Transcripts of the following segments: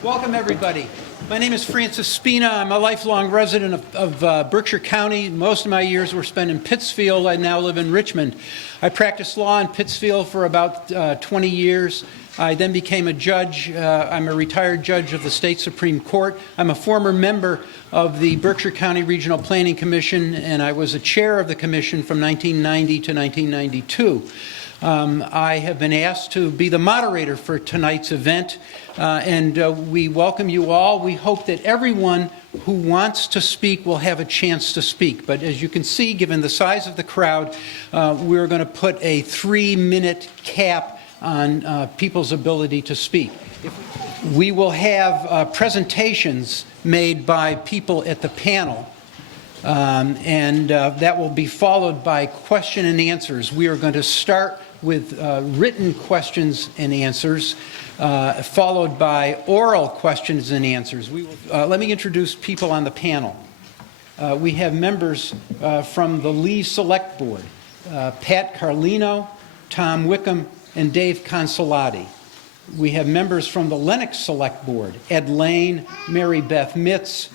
Welcome, everybody. My name is Francis Spina. I'm a lifelong resident of Berkshire County. Most of my years were spent in Pittsfield. I now live in Richmond. I practiced law in Pittsfield for about 20 years. I then became a judge. I'm a retired judge of the state Supreme Court. I'm a former member of the Berkshire County Regional Planning Commission, and I was a chair of the commission from 1990 to 1992. I have been asked to be the moderator for tonight's event, and we welcome you all. We hope that everyone who wants to speak will have a chance to speak. But as you can see, given the size of the crowd, we're going to put a 3-minute cap on people's ability to speak. We will have presentations made by people at the panel. And that will be followed by question and answers. We are going to start with written questions and answers, followed by oral questions and answers. Let me introduce people on the panel. We have members from the Lee Select Board, Pat Carlino, Tom Wickham, and Dave Consolati. We have members from the Lennox Select Board, Ed Lane, Mary Beth Mitz,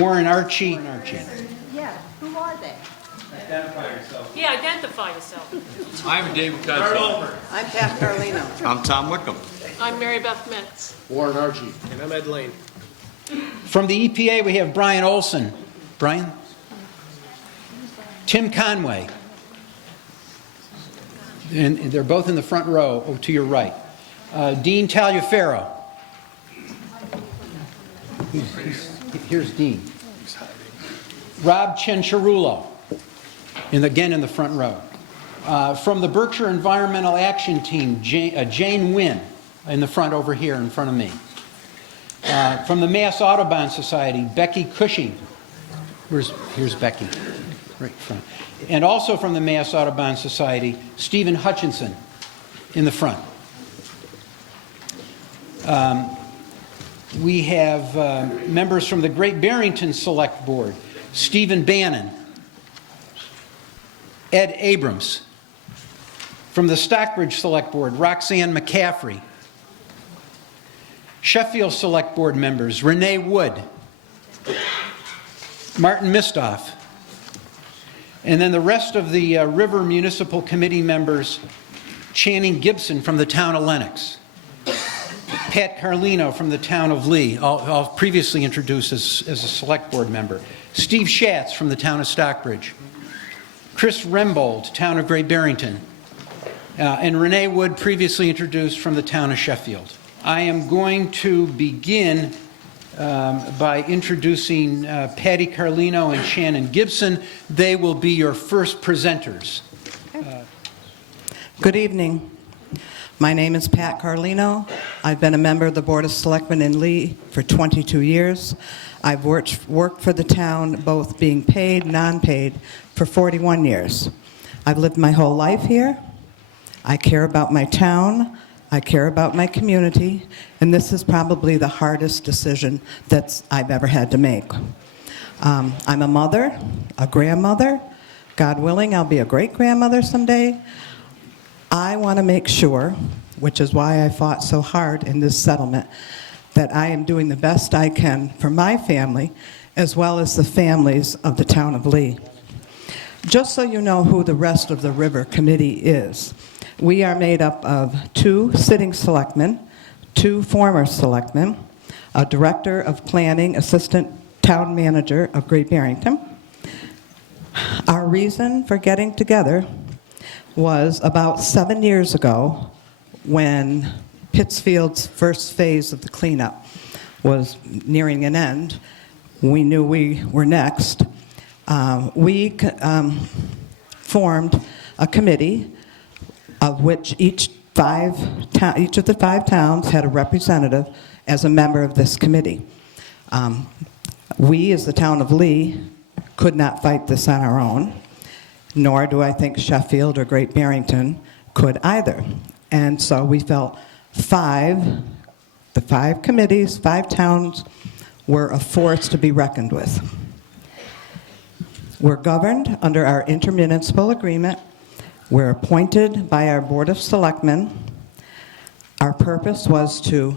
Warren Archie. Yeah, who are they? Identify yourself. Yeah, identify yourself. I'm David Consolati. I'm Pat Carlino. I'm Tom Wickham. I'm Mary Beth Mitz. Warren Archie. And I'm Ed Lane. From the EPA, we have Brian Olson. Brian? Tim Conway. And they're both in the front row, to your right. Dean Taliaferro. Here's Dean. Rob Cianciarulo, again in the front row. From the Berkshire Environmental Action Team, Jane Wynn, in the front over here in front of me. From the Mass Audubon Society, Becky Cushing. Here's Becky, right in front. And also from the Mass Audubon Society, Stephen Hutchinson in the front. We have members from the Great Barrington Select Board, Stephen Bannon, Ed Abrams. From the Stockbridge Select Board, Roxanne McCaffrey. Sheffield Select Board members, Renee Wood, Martin Mistoff. And then the rest of the River Municipal Committee members, Channing Gibson from the town of Lennox. Pat Carlino from the town of Lee, I'll previously introduced as a select board member. Steve Schatz from the town of Stockbridge. Chris Rembold, town of Great Barrington. And Renee Wood, previously introduced from the town of Sheffield. I am going to begin by introducing Patty Carlino and Shannon Gibson. They will be your first presenters. Good evening. My name is Pat Carlino. I've been a member of the Board of Selectmen in Lee for 22 years. I've worked for the town, both being paid, non-paid, for 41 years. I've lived my whole life here. I care about my town. I care about my community. And this is probably the hardest decision that I've ever had to make. I'm a mother, a grandmother. God willing, I'll be a great-grandmother someday. I want to make sure, which is why I fought so hard in this settlement, that I am doing the best I can for my family, as well as the families of the town of Lee. Just so you know who the rest of the River Committee is, we are made up of 2 sitting selectmen, 2 former selectmen, a director of planning, assistant town manager of Great Barrington. Our reason for getting together was about 7 years ago when Pittsfield's first phase of the cleanup was nearing an end. We knew we were next. We formed a committee of which each of the 5 towns had a representative as a member of this committee. We, as the town of Lee, could not fight this on our own, nor do I think Sheffield or Great Barrington could either. And so we felt the 5 committees, 5 towns were a force to be reckoned with. We're governed under our intermunicipal agreement. We're appointed by our Board of Selectmen. Our purpose was to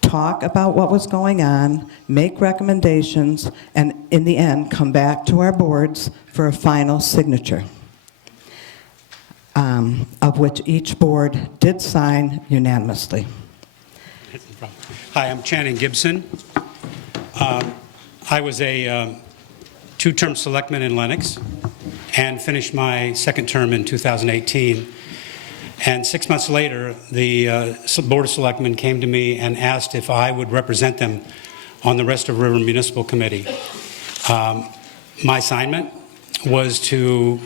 talk about what was going on, make recommendations, and in the end, come back to our boards for a final signature, of which each board did sign unanimously. Hi, I'm Channing Gibson. I was a two-term selectman in Lenox and finished my second term in 2018. And 6 months later, the Board of Selectmen came to me and asked if I would represent them on the Rest of River Municipal Committee. My assignment was to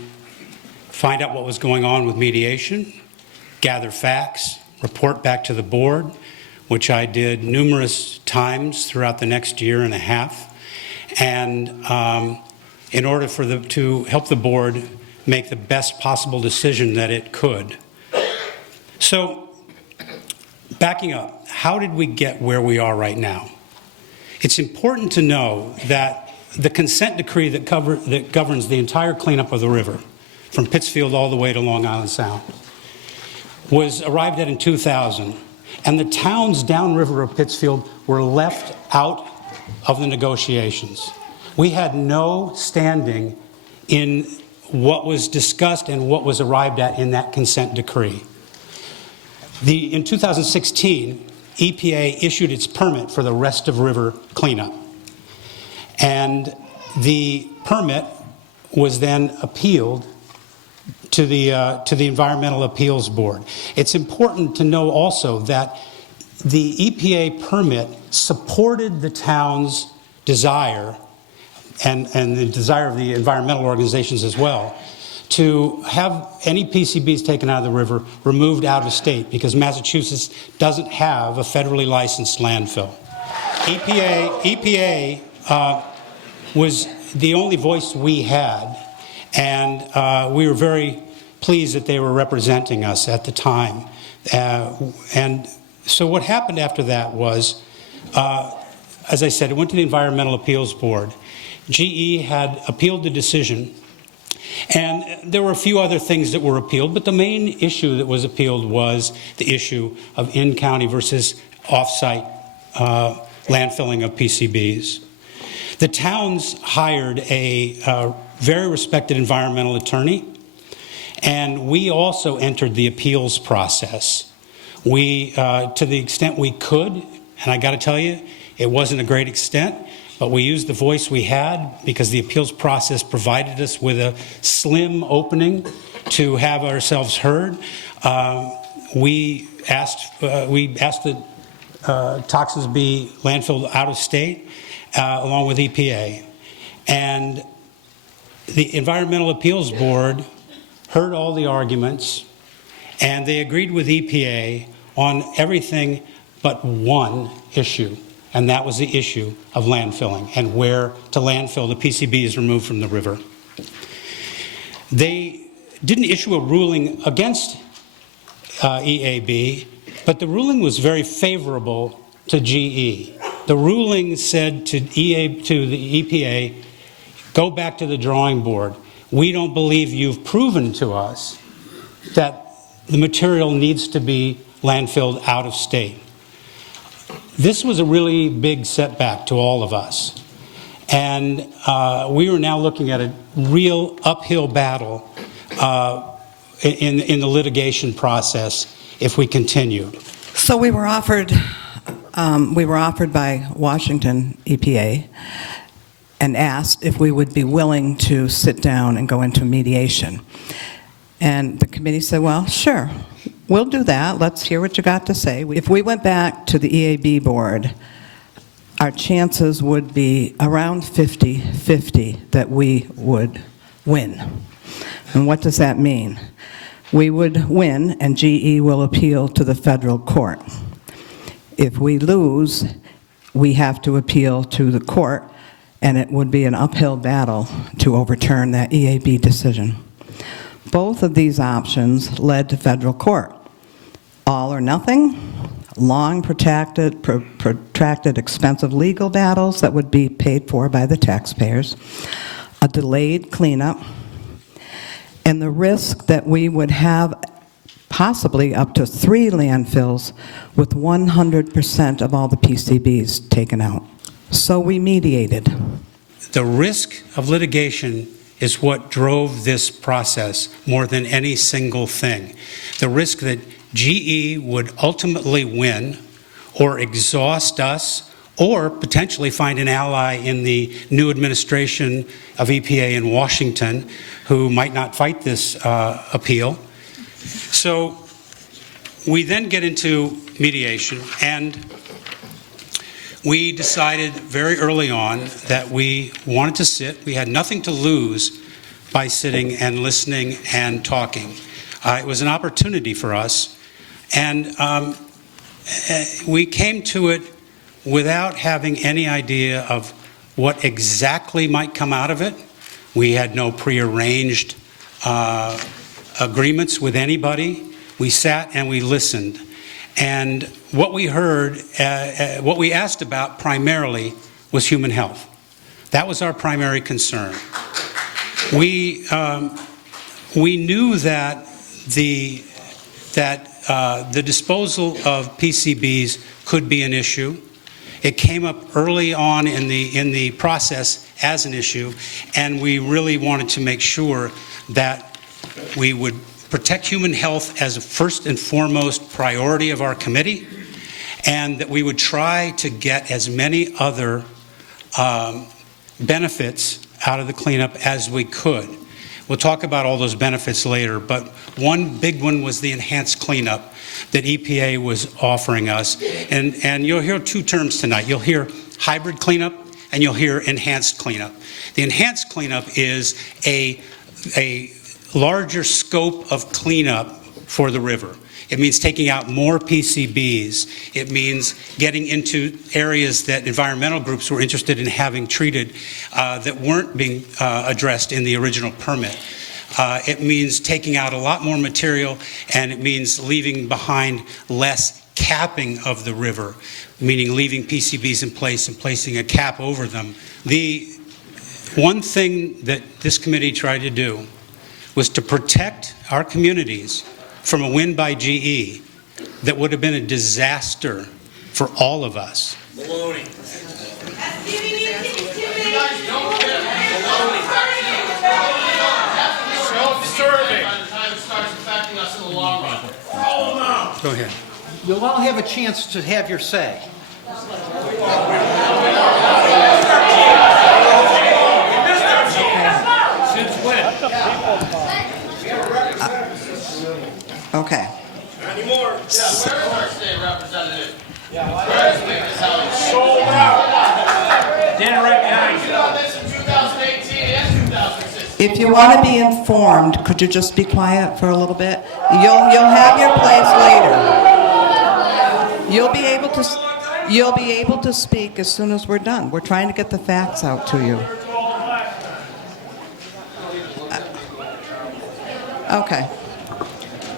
find out what was going on with mediation, gather facts, report back to the board, which I did numerous times throughout the next year and a half, and in order to help the board make the best possible decision that it could. So, backing up, how did we get where we are right now? It's important to know that the consent decree that governs the entire cleanup of the river, from Pittsfield all the way to Long Island Sound, was arrived at in 2000, and the towns downriver of Pittsfield were left out of the negotiations. We had no standing in what was discussed and what was arrived at in that consent decree. In 2016, EPA issued its permit for the Rest of River cleanup. And the permit was then appealed to the Environmental Appeals Board. It's important to know also that the EPA permit supported the town's desire, and the desire of the environmental organizations as well, to have any PCBs taken out of the river removed out of state, because Massachusetts doesn't have a federally licensed landfill. EPA was the only voice we had, and we were very pleased that they were representing us at the time. And so what happened after that was, as I said, it went to the Environmental Appeals Board. GE had appealed the decision, and there were a few other things that were appealed, but the main issue that was appealed was the issue of in-county versus off-site landfilling of PCBs. The towns hired a very respected environmental attorney, and we also entered the appeals process. We, to the extent we could, and I got to tell you, it wasn't a great extent, but we used the voice we had because the appeals process provided us with a slim opening to have ourselves heard. We asked that toxins be landfilled out of state along with EPA. And the Environmental Appeals Board heard all the arguments, and they agreed with EPA on everything but one issue. And that was the issue of landfilling and where to landfill the PCBs removed from the river. They didn't issue a ruling against EAB, but the ruling was very favorable to GE. The ruling said to the EPA, go back to the drawing board. We don't believe you've proven to us that the material needs to be landfilled out of state. This was a really big setback to all of us. And we were now looking at a real uphill battle in the litigation process if we continued. So we were offered by Washington EPA and asked if we would be willing to sit down and go into mediation. And the committee said, well, sure, we'll do that. Let's hear what you got to say. If we went back to the EAB board, our chances would be around 50-50 that we would win. And what does that mean? We would win, and GE will appeal to the federal court. If we lose, we have to appeal to the court, and it would be an uphill battle to overturn that EAB decision. Both of these options led to federal court. All or nothing, long protracted, expensive legal battles that would be paid for by the taxpayers, a delayed cleanup, and the risk that we would have possibly up to 3 landfills with 100% of all the PCBs taken out. So we mediated. The risk of litigation is what drove this process more than any single thing. The risk that GE would ultimately win or exhaust us or potentially find an ally in the new administration of EPA in Washington who might not fight this appeal. So we then get into mediation, and we decided very early on that we wanted to sit. We had nothing to lose by sitting and listening and talking. It was an opportunity for us, and we came to it without having any idea of what exactly might come out of it. We had no prearranged agreements with anybody. We sat and we listened. And what we heard, what we asked about primarily was human health. That was our primary concern. We knew that the disposal of PCBs could be an issue. It came up early on in the process as an issue, and we really wanted to make sure that we would protect human health as a first and foremost priority of our committee, and that we would try to get as many other benefits out of the cleanup as we could. We'll talk about all those benefits later, but one big one was the enhanced cleanup that EPA was offering us. And you'll hear two terms tonight. You'll hear hybrid cleanup and you'll hear enhanced cleanup. The enhanced cleanup is a larger scope of cleanup for the river. It means taking out more PCBs. It means getting into areas that environmental groups were interested in having treated that weren't being addressed in the original permit. It means taking out a lot more material, and it means leaving behind less capping of the river, meaning leaving PCBs in place and placing a cap over them. The one thing that this committee tried to do was to protect our communities from a win by GE that would have been a disaster for all of us. Baloney. Self-serving. By the time it starts affecting us in the long run. Roll them out. Go ahead. You'll all have a chance to have your say. Since when? Okay. Not anymore. Yeah, where's our state representative? Where's Housatonic? Sold out. Didn't recognize you. Know this in 2018 and 2016. If you want to be informed, could you just be quiet for a little bit? You'll have your place later. You'll be able to speak as soon as we're done. We're trying to get the facts out to you. Okay.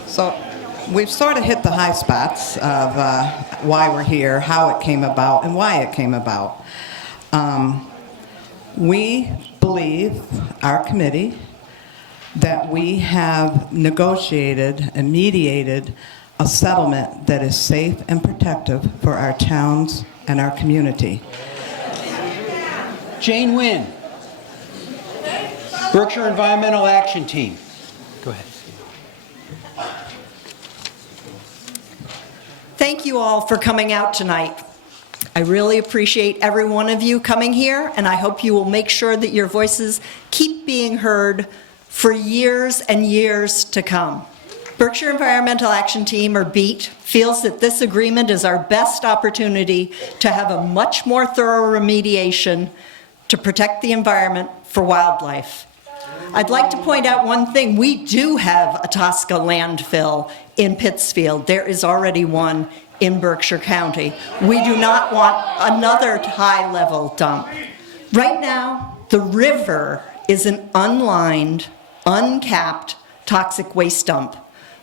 So we've sort of hit the high spots of why we're here, how it came about, and why it came about. We believe, our committee, that we have negotiated and mediated a settlement that is safe and protective for our towns and our community. Jane Wynn, Berkshire Environmental Action Team. Go ahead. Thank you all for coming out tonight. I really appreciate every one of you coming here, and I hope you will make sure that your voices keep being heard for years and years to come. Berkshire Environmental Action Team, or BEAT, feels that this agreement is our best opportunity to have a much more thorough remediation to protect the environment for wildlife. I'd like to point out one thing. We do have a Tosca landfill in Pittsfield. There is already one in Berkshire County. We do not want another high-level dump. Right now, the river is an unlined, uncapped toxic waste dump,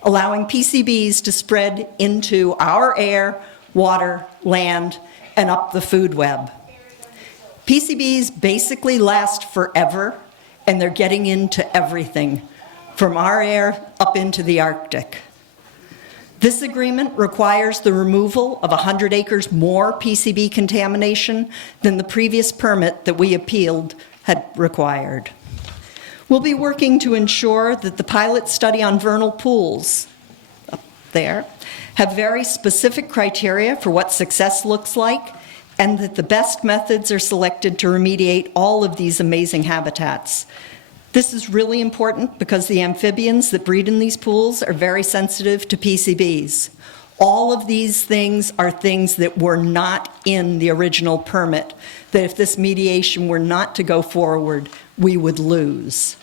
allowing PCBs to spread into our air, water, land, and up the food web. PCBs basically last forever, and they're getting into everything, from our air up into the Arctic. This agreement requires the removal of 100 acres more PCB contamination than the previous permit that we appealed had required. We'll be working to ensure that the pilot study on vernal pools up there have very specific criteria for what success looks like, and that the best methods are selected to remediate all of these amazing habitats. This is really important because the amphibians that breed in these pools are very sensitive to PCBs. All of these things are things that were not in the original permit, that if this mediation were not to go forward, we would lose.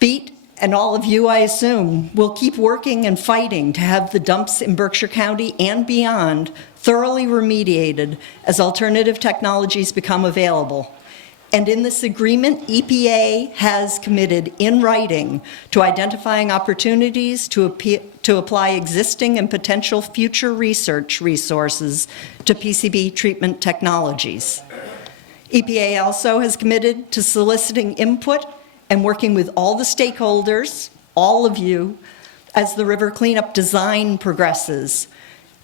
Beat and all of you, I assume, will keep working and fighting to have the dumps in Berkshire County and beyond thoroughly remediated as alternative technologies become available. And in this agreement, EPA has committed in writing to identifying opportunities to apply existing and potential future research resources to PCB treatment technologies. EPA also has committed to soliciting input and working with all the stakeholders, all of you, as the river cleanup design progresses.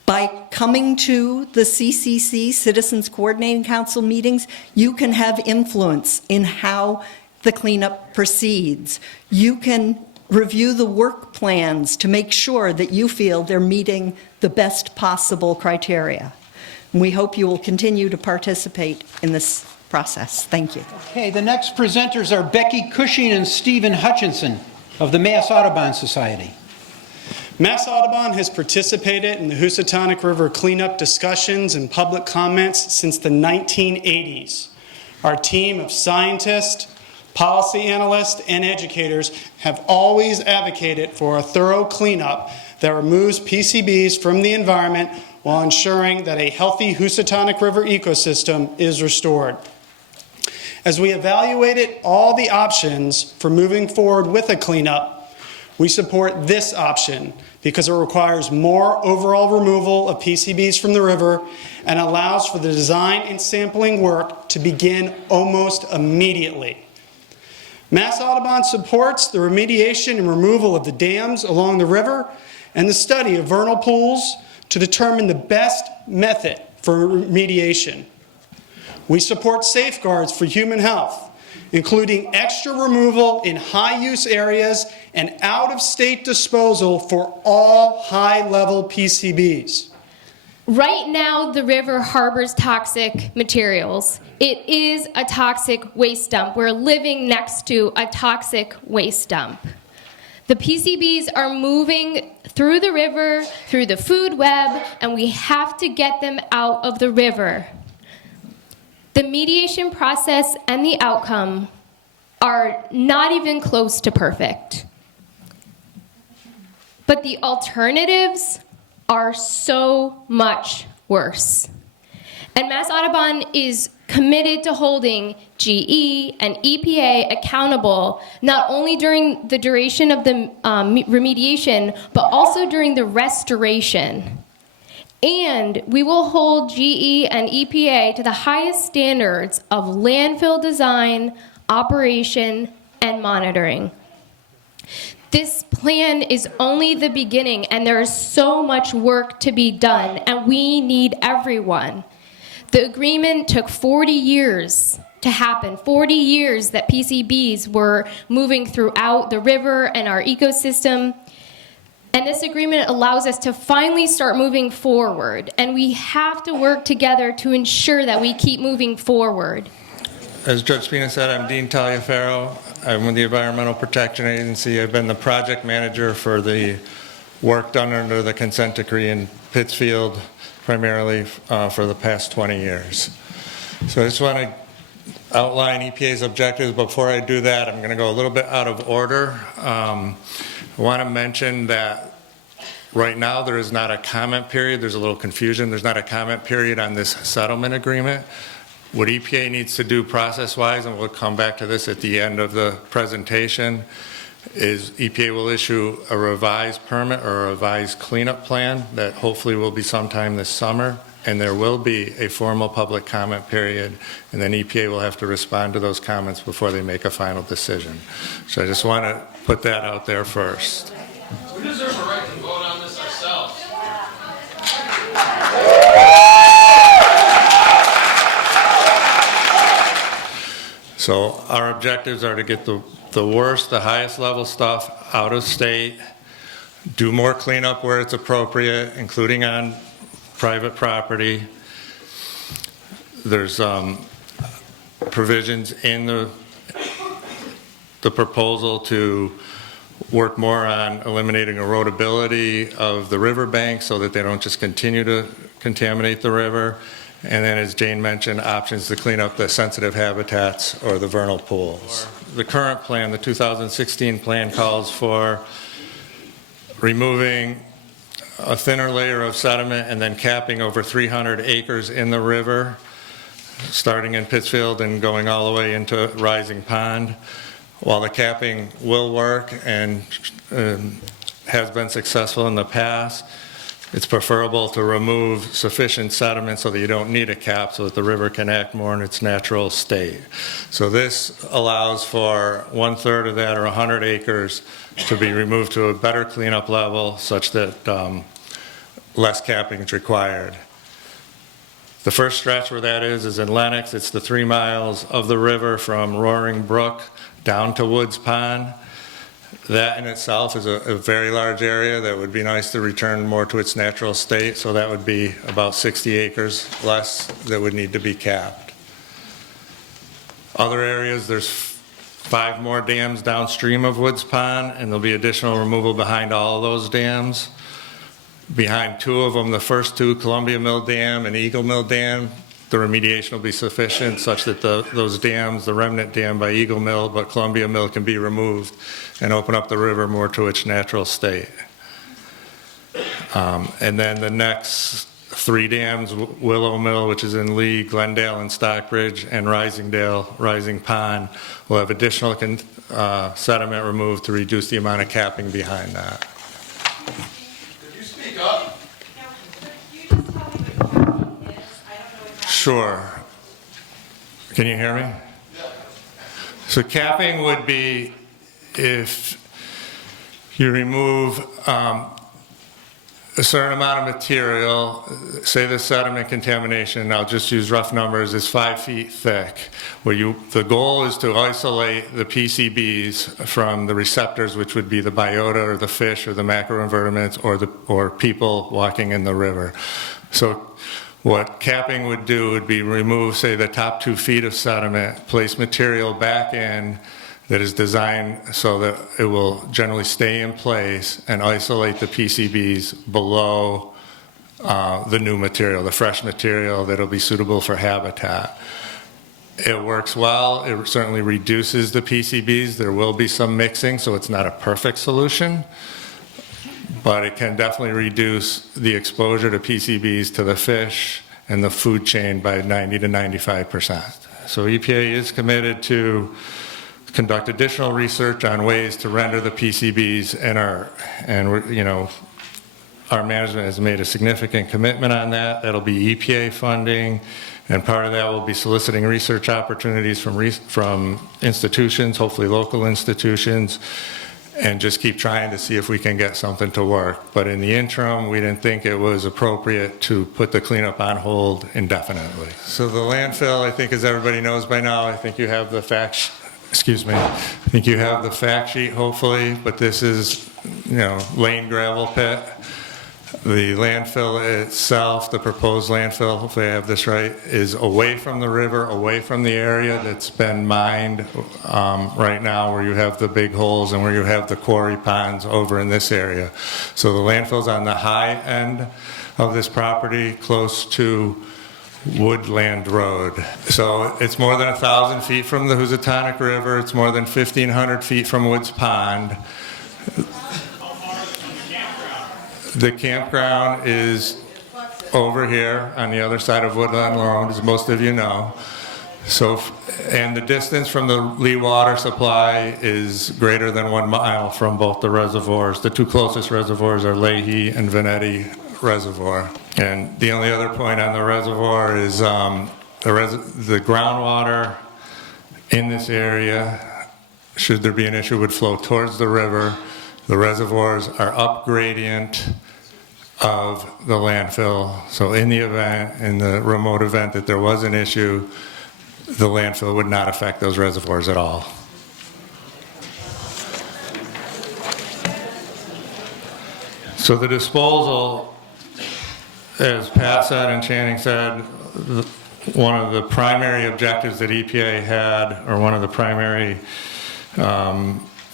By coming to the CCC, Citizens Coordinating Council meetings, you can have influence in how the cleanup proceeds. You can review the work plans to make sure that you feel they're meeting the best possible criteria. And we hope you will continue to participate in this process. Thank you. Okay, the next presenters are Becky Cushing and Stephen Hutchinson of the Mass Audubon Society. Mass Audubon has participated in the Housatonic River cleanup discussions and public comments since the 1980s. Our team of scientists, policy analysts, and educators have always advocated for a thorough cleanup that removes PCBs from the environment while ensuring that a healthy Housatonic River ecosystem is restored. As we evaluated all the options for moving forward with a cleanup, we support this option because it requires more overall removal of PCBs from the river and allows for the design and sampling work to begin almost immediately. Mass Audubon supports the remediation and removal of the dams along the river and the study of vernal pools to determine the best method for remediation. We support safeguards for human health, including extra removal in high-use areas and out-of-state disposal for all high-level PCBs. Right now, the river harbors toxic materials. It is a toxic waste dump. We're living next to a toxic waste dump. The PCBs are moving through the river, through the food web, and we have to get them out of the river. The mediation process and the outcome are not even close to perfect. But the alternatives are so much worse. And Mass Audubon is committed to holding GE and EPA accountable, not only during the duration of the remediation, but also during the restoration. And we will hold GE and EPA to the highest standards of landfill design, operation, and monitoring. This plan is only the beginning, and there is so much work to be done, and we need everyone. The agreement took 40 years to happen, 40 years that PCBs were moving throughout the river and our ecosystem. And this agreement allows us to finally start moving forward, and we have to work together to ensure that we keep moving forward. As Judge Spina said, I'm Dean Taliaferro. I'm with the Environmental Protection Agency. I've been the project manager for the work done under the consent decree in Pittsfield, primarily for the past 20 years. So I just want to outline EPA's objectives. Before I do that, I'm going to go a little bit out of order. I want to mention that right now there is not a comment period. There's a little confusion. There's not a comment period on this settlement agreement. What EPA needs to do process-wise, and we'll come back to this at the end of the presentation, is EPA will issue a revised permit or a revised cleanup plan that hopefully will be sometime this summer, and there will be a formal public comment period, and then EPA will have to respond to those comments before they make a final decision. So I just want to put that out there first. We deserve a right to vote on this. So our objectives are to get the worst, the highest level stuff out of state, do more cleanup where it's appropriate, including on private property. There's provisions in the proposal to work more on eliminating erodibility of the riverbank so that they don't just continue to contaminate the river. And then, as Jane mentioned, options to clean up the sensitive habitats or the vernal pools. The current plan, the 2016 plan, calls for removing a thinner layer of sediment and then capping over 300 acres in the river, starting in Pittsfield and going all the way into Rising Pond. While the capping will work and has been successful in the past, it's preferable to remove sufficient sediment so that you don't need a cap so that the river can act more in its natural state. So this allows for 1/3 of that, or 100 acres, to be removed to a better cleanup level such that less capping is required. The first stretch where that is in Lenox. It's the 3 miles of the river from Roaring Brook down to Woods Pond. That in itself is a very large area that would be nice to return more to its natural state, so that would be about 60 acres less that would need to be capped. Other areas, there's 5 more dams downstream of Woods Pond, and there'll be additional removal behind all of those dams. Behind 2 of them, the first 2, Columbia Mill Dam and Eagle Mill Dam, the remediation will be sufficient such that those dams, the remnant dam by Eagle Mill, but Columbia Mill, can be removed and open up the river more to its natural state. And then the next 3 dams, Willow Mill, which is in Lee, Glendale and Stockbridge, and Rising Pond, will have additional sediment removed to reduce the amount of capping behind that. Could you speak up? Sure. Can you hear me? So capping would be if you remove a certain amount of material, say the sediment contamination, I'll just use rough numbers, is 5 feet thick, where the goal is to isolate the PCBs from the receptors, which would be the biota or the fish or the macroinvertebrates or people walking in the river. So what capping would do would be remove, say, the top 2 feet of sediment, place material back in that is designed so that it will generally stay in place and isolate the PCBs below the new material, the fresh material that'll be suitable for habitat. It works well. It certainly reduces the PCBs. There will be some mixing, so it's not a perfect solution, but it can definitely reduce the exposure to PCBs to the fish and the food chain by 90 to 95%. So EPA is committed to conduct additional research on ways to render the PCBs, and our management has made a significant commitment on that. That'll be EPA funding, and part of that will be soliciting research opportunities from institutions, hopefully local institutions, and just keep trying to see if we can get something to work. But in the interim, we didn't think it was appropriate to put the cleanup on hold indefinitely. So the landfill, I think, as everybody knows by now, I think you have the fact, I think you have the fact sheet, hopefully, but this is, lane gravel pit. The landfill itself, the proposed landfill, hopefully I have this right, is away from the river, away from the area that's been mined right now, where you have the big holes and where you have the quarry ponds over in this area. So the landfill's on the high end of this property, close to Woodland Road. So it's more than 1,000 feet from the Housatonic River. It's more than 1,500 feet from Woods Pond. The campground is over here on the other side of Woodland Road, as most of you know. So, and the distance from the Lee water supply is greater than 1 mile from both the reservoirs. The 2 closest reservoirs are Leahy and Venetti Reservoir. And the only other point on the reservoir is the groundwater in this area, should there be an issue, would flow towards the river. The reservoirs are up gradient of the landfill. So in the remote event that there was an issue, the landfill would not affect those reservoirs at all. So the disposal, as Pat said and Channing said, one of the primary objectives that EPA had, or one of the primary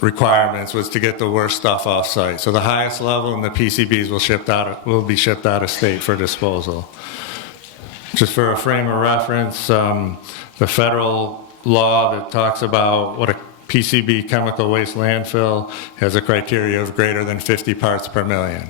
requirements, was to get the worst stuff off site. So the highest level and the PCBs will be shipped out of state for disposal. Just for a frame of reference, the federal law that talks about what a PCB chemical waste landfill has a criteria of greater than 50 parts per million.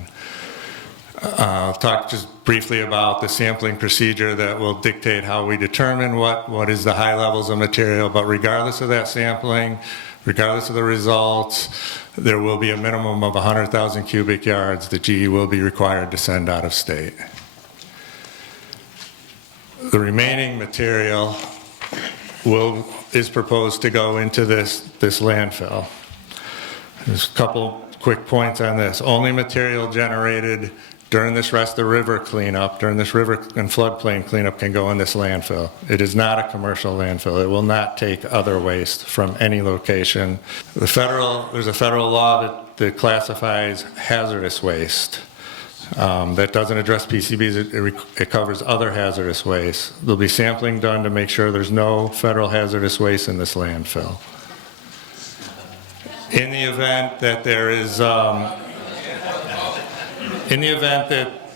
I'll talk just briefly about the sampling procedure that will dictate how we determine what is the high levels of material, but regardless of that sampling, regardless of the results, there will be a minimum of 100,000 cubic yards that GE will be required to send out of state. The remaining material is proposed to go into this landfill. There's a couple quick points on this. Only material generated during this rest of the river cleanup, during this river and floodplain cleanup, can go in this landfill. It is not a commercial landfill. It will not take other waste from any location. There's a federal law that classifies hazardous waste. That doesn't address PCBs, it covers other hazardous waste. There'll be sampling done to make sure there's no federal hazardous waste in this landfill. In the event that there is, in the event that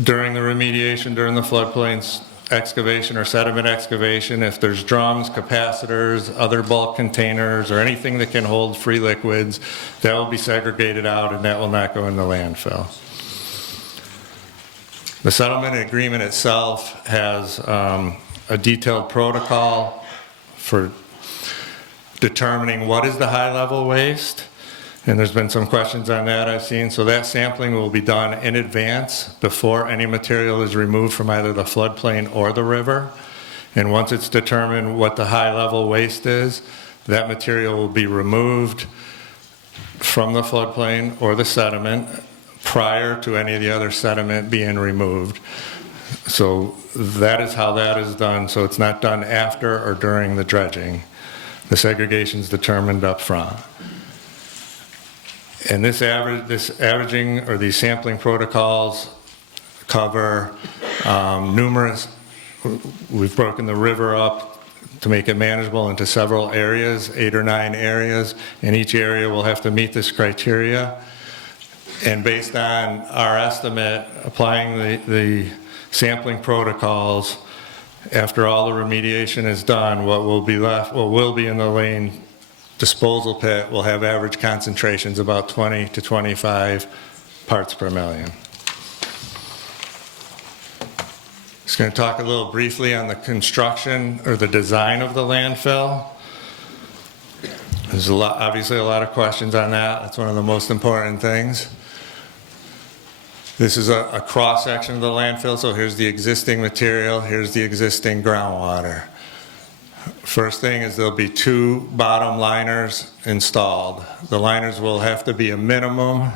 during the remediation, during the floodplains excavation or sediment excavation, if there's drums, capacitors, other bulk containers, or anything that can hold free liquids, that will be segregated out and that will not go in the landfill. The settlement agreement itself has a detailed protocol for determining what is the high-level waste, and there's been some questions on that I've seen. So that sampling will be done in advance before any material is removed from either the floodplain or the river. And once it's determined what the high-level waste is, that material will be removed from the floodplain or the sediment prior to any of the other sediment being removed. So that is how that is done. So it's not done after or during the dredging. The segregation is determined up front. And this averaging, or these sampling protocols, cover numerous. We've broken the river up to make it manageable into several areas, 8 or 9 areas, and each area will have to meet this criteria. And based on our estimate, applying the sampling protocols, after all the remediation is done, what will be left, what will be in the lane disposal pit will have average concentrations about 20 to 25 parts per million. Just going to talk a little briefly on the construction or the design of the landfill. There's obviously a lot of questions on that. That's one of the most important things. This is a cross section of the landfill, so here's the existing material, here's the existing groundwater. First thing is there'll be 2 bottom liners installed. The liners will have to be a minimum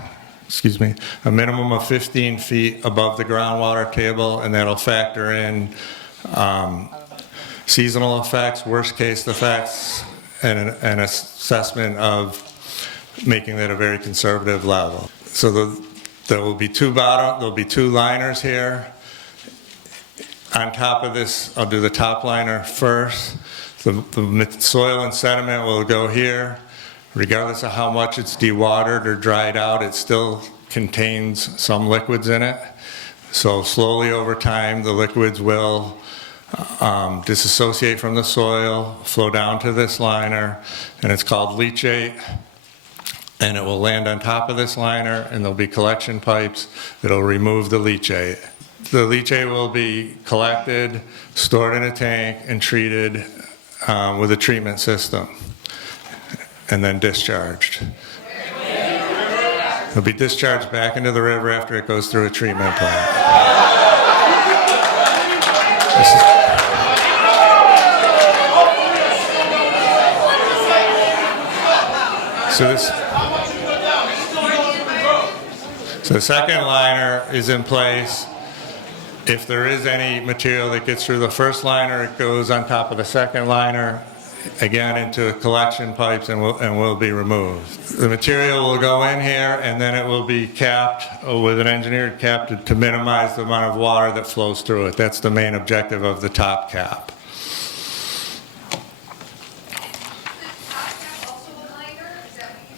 of 15 feet above the groundwater table, and that'll factor in seasonal effects, worst case effects, and an assessment of making that a very conservative level. So there will be 2 liners here. On top of this, I'll do the top liner first. The soil and sediment will go here. Regardless of how much it's dewatered or dried out, it still contains some liquids in it. So slowly over time, the liquids will disassociate from the soil, flow down to this liner, and it's called leachate. And it will land on top of this liner, and there'll be collection pipes that'll remove the leachate. The leachate will be collected, stored in a tank, and treated with a treatment system, and then discharged. It'll be discharged back into the river after it goes through a treatment plant. So the second liner is in place. If there is any material that gets through the first liner, it goes on top of the second liner, again into collection pipes, and will be removed. The material will go in here, and then it will be capped with an engineered cap to minimize the amount of water that flows through it. That's the main objective of the top cap.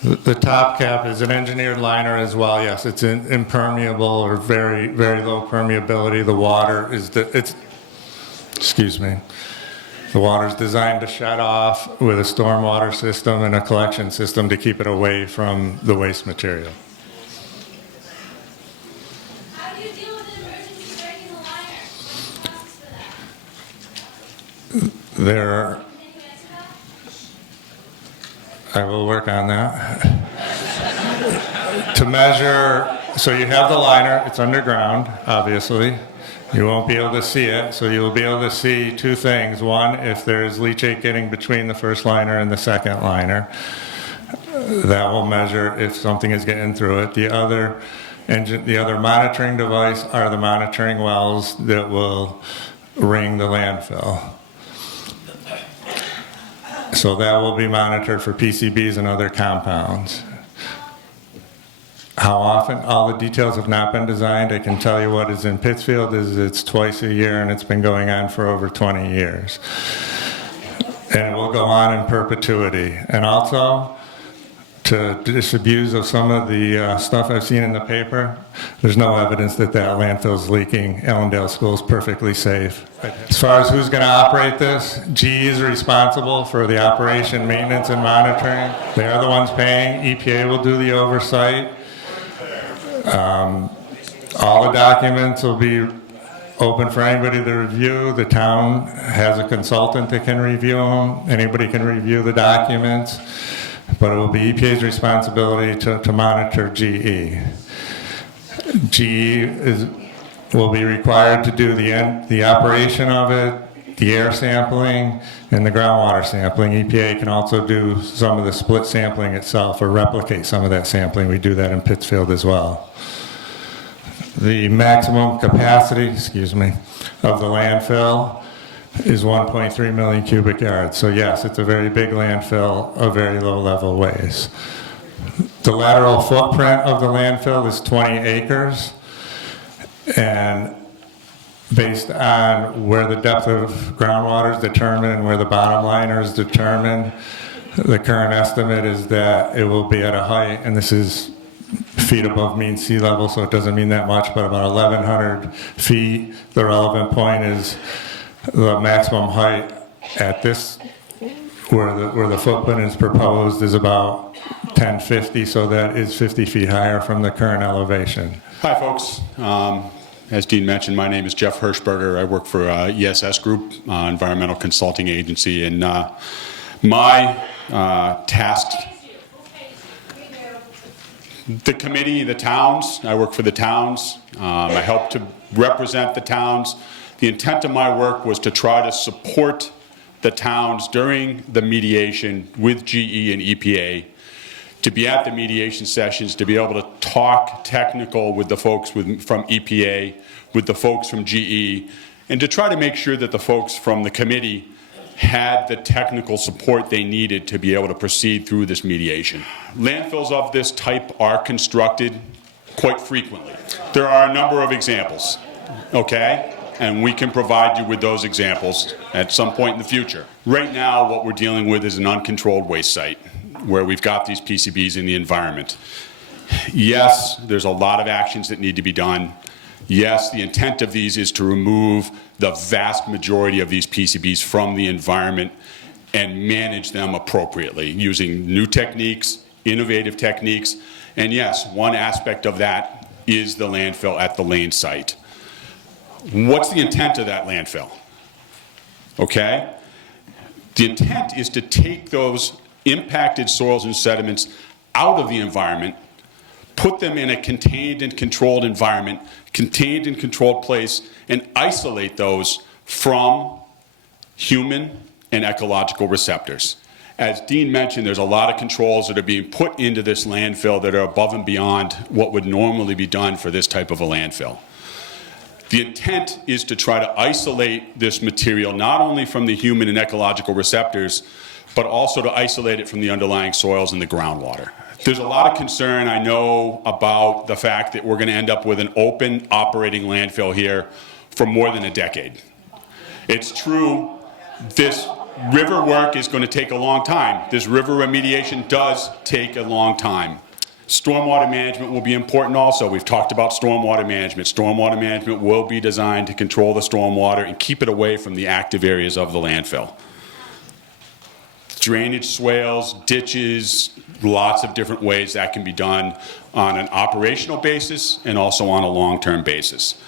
The top cap is an engineered liner as well, yes. It's impermeable or very, very low permeability. The water is, excuse me. The water is designed to shut off with a stormwater system and a collection system to keep it away from the waste material. How do you deal with an emergency breaking the liner? What's the process for that? There, I will work on that. To measure, so you have the liner, it's underground, obviously. You won't be able to see it, so you'll be able to see two things. One, if there's leachate getting between the first liner and the second liner. That will measure if something is getting through it. The other monitoring device are the monitoring wells that will ring the landfill. So that will be monitored for PCBs and other compounds. How often? All the details have not been designed. I can tell you what is in Pittsfield is it's twice a year, and it's been going on for over 20 years. And it will go on in perpetuity. And also, to disabuse of some of the stuff I've seen in the paper, there's no evidence that that landfill is leaking. Ellendale School is perfectly safe. As far as who's going to operate this, GE is responsible for the operation, maintenance, and monitoring. They are the ones paying. EPA will do the oversight. All the documents will be open for anybody to review. The town has a consultant that can review them. Anybody can review the documents. But it will be EPA's responsibility to monitor GE. GE will be required to do the operation of it, the air sampling, and the groundwater sampling. EPA can also do some of the split sampling itself or replicate some of that sampling. We do that in Pittsfield as well. The maximum capacity, of the landfill is 1.3 million cubic yards. So yes, it's a very big landfill of very low level waste. The lateral footprint of the landfill is 20 acres. And based on where the depth of groundwater is determined and where the bottom liner is determined, the current estimate is that it will be at a height, and this is feet above mean sea level, so it doesn't mean that much, but about 1,100 feet. The relevant point is the maximum height at this, where the footprint is proposed, is about 1050, so that is 50 feet higher from the current elevation. Hi, folks. As Dean mentioned, my name is Jeff Hirschberger. I work for ESS Group, environmental consulting agency, and my task, the committee, the towns, I work for the towns. I help to represent the towns. The intent of my work was to try to support the towns during the mediation with GE and EPA, to be at the mediation sessions, to be able to talk technical with the folks from EPA, with the folks from GE, and to try to make sure that the folks from the committee had the technical support they needed to be able to proceed through this mediation. Landfills of this type are constructed quite frequently. There are a number of examples, okay? And we can provide you with those examples at some point in the future. Right now, what we're dealing with is an uncontrolled waste site where we've got these PCBs in the environment. Yes, there's a lot of actions that need to be done. Yes, the intent of these is to remove the vast majority of these PCBs from the environment and manage them appropriately using new techniques, innovative techniques. And yes, one aspect of that is the landfill at the Lane site. What's the intent of that landfill? Okay? The intent is to take those impacted soils and sediments out of the environment, put them in a contained and controlled environment, contained and controlled place, and isolate those from human and ecological receptors. As Dean mentioned, there's a lot of controls that are being put into this landfill that are above and beyond what would normally be done for this type of a landfill. The intent is to try to isolate this material not only from the human and ecological receptors, but also to isolate it from the underlying soils and the groundwater. There's a lot of concern, I know, about the fact that we're going to end up with an open operating landfill here for more than a decade. It's true, this river work is going to take a long time. This river remediation does take a long time. Stormwater management will be important also. We've talked about stormwater management. Stormwater management will be designed to control the stormwater and keep it away from the active areas of the landfill. Drainage swales, ditches, lots of different ways that can be done on an operational basis and also on a long-term basis.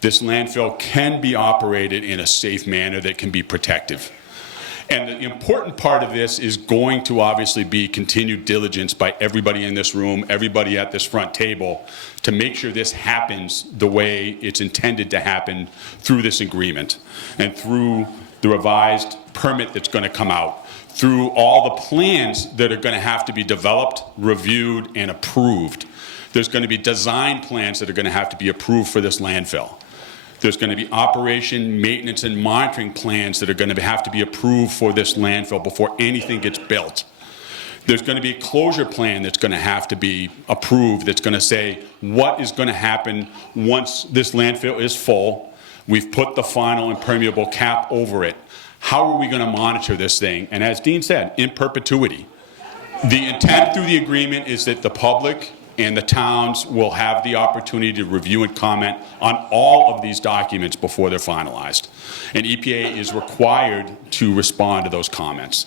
This landfill can be operated in a safe manner that can be protective. And the important part of this is going to obviously be continued diligence by everybody in this room, everybody at this front table, to make sure this happens the way it's intended to happen through this agreement and through the revised permit that's going to come out, through all the plans that are going to have to be developed, reviewed, and approved. There's going to be design plans that are going to have to be approved for this landfill. There's going to be operation, maintenance, and monitoring plans that are going to have to be approved for this landfill before anything gets built. There's going to be a closure plan that's going to have to be approved that's going to say what is going to happen once this landfill is full. We've put the final impermeable cap over it. How are we going to monitor this thing? And as Dean said, in perpetuity. The intent through the agreement is that the public and the towns will have the opportunity to review and comment on all of these documents before they're finalized. And EPA is required to respond to those comments.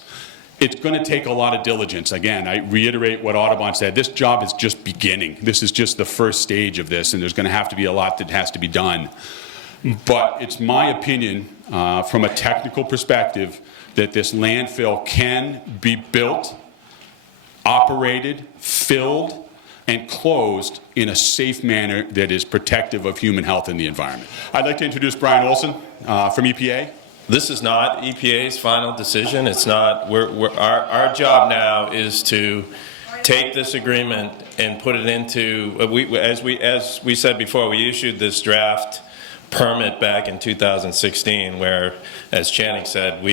It's going to take a lot of diligence. Again, I reiterate what Audubon said. This job is just beginning. This is just the first stage of this, and there's going to have to be a lot that has to be done. But it's my opinion, from a technical perspective, that this landfill can be built, operated, filled, and closed in a safe manner that is protective of human health and the environment. I'd like to introduce Brian Olson from EPA. This is not EPA's final decision. It's not. Our job now is to take this agreement and put it into. As we said before, we issued this draft permit back in 2016, where, as Channing said,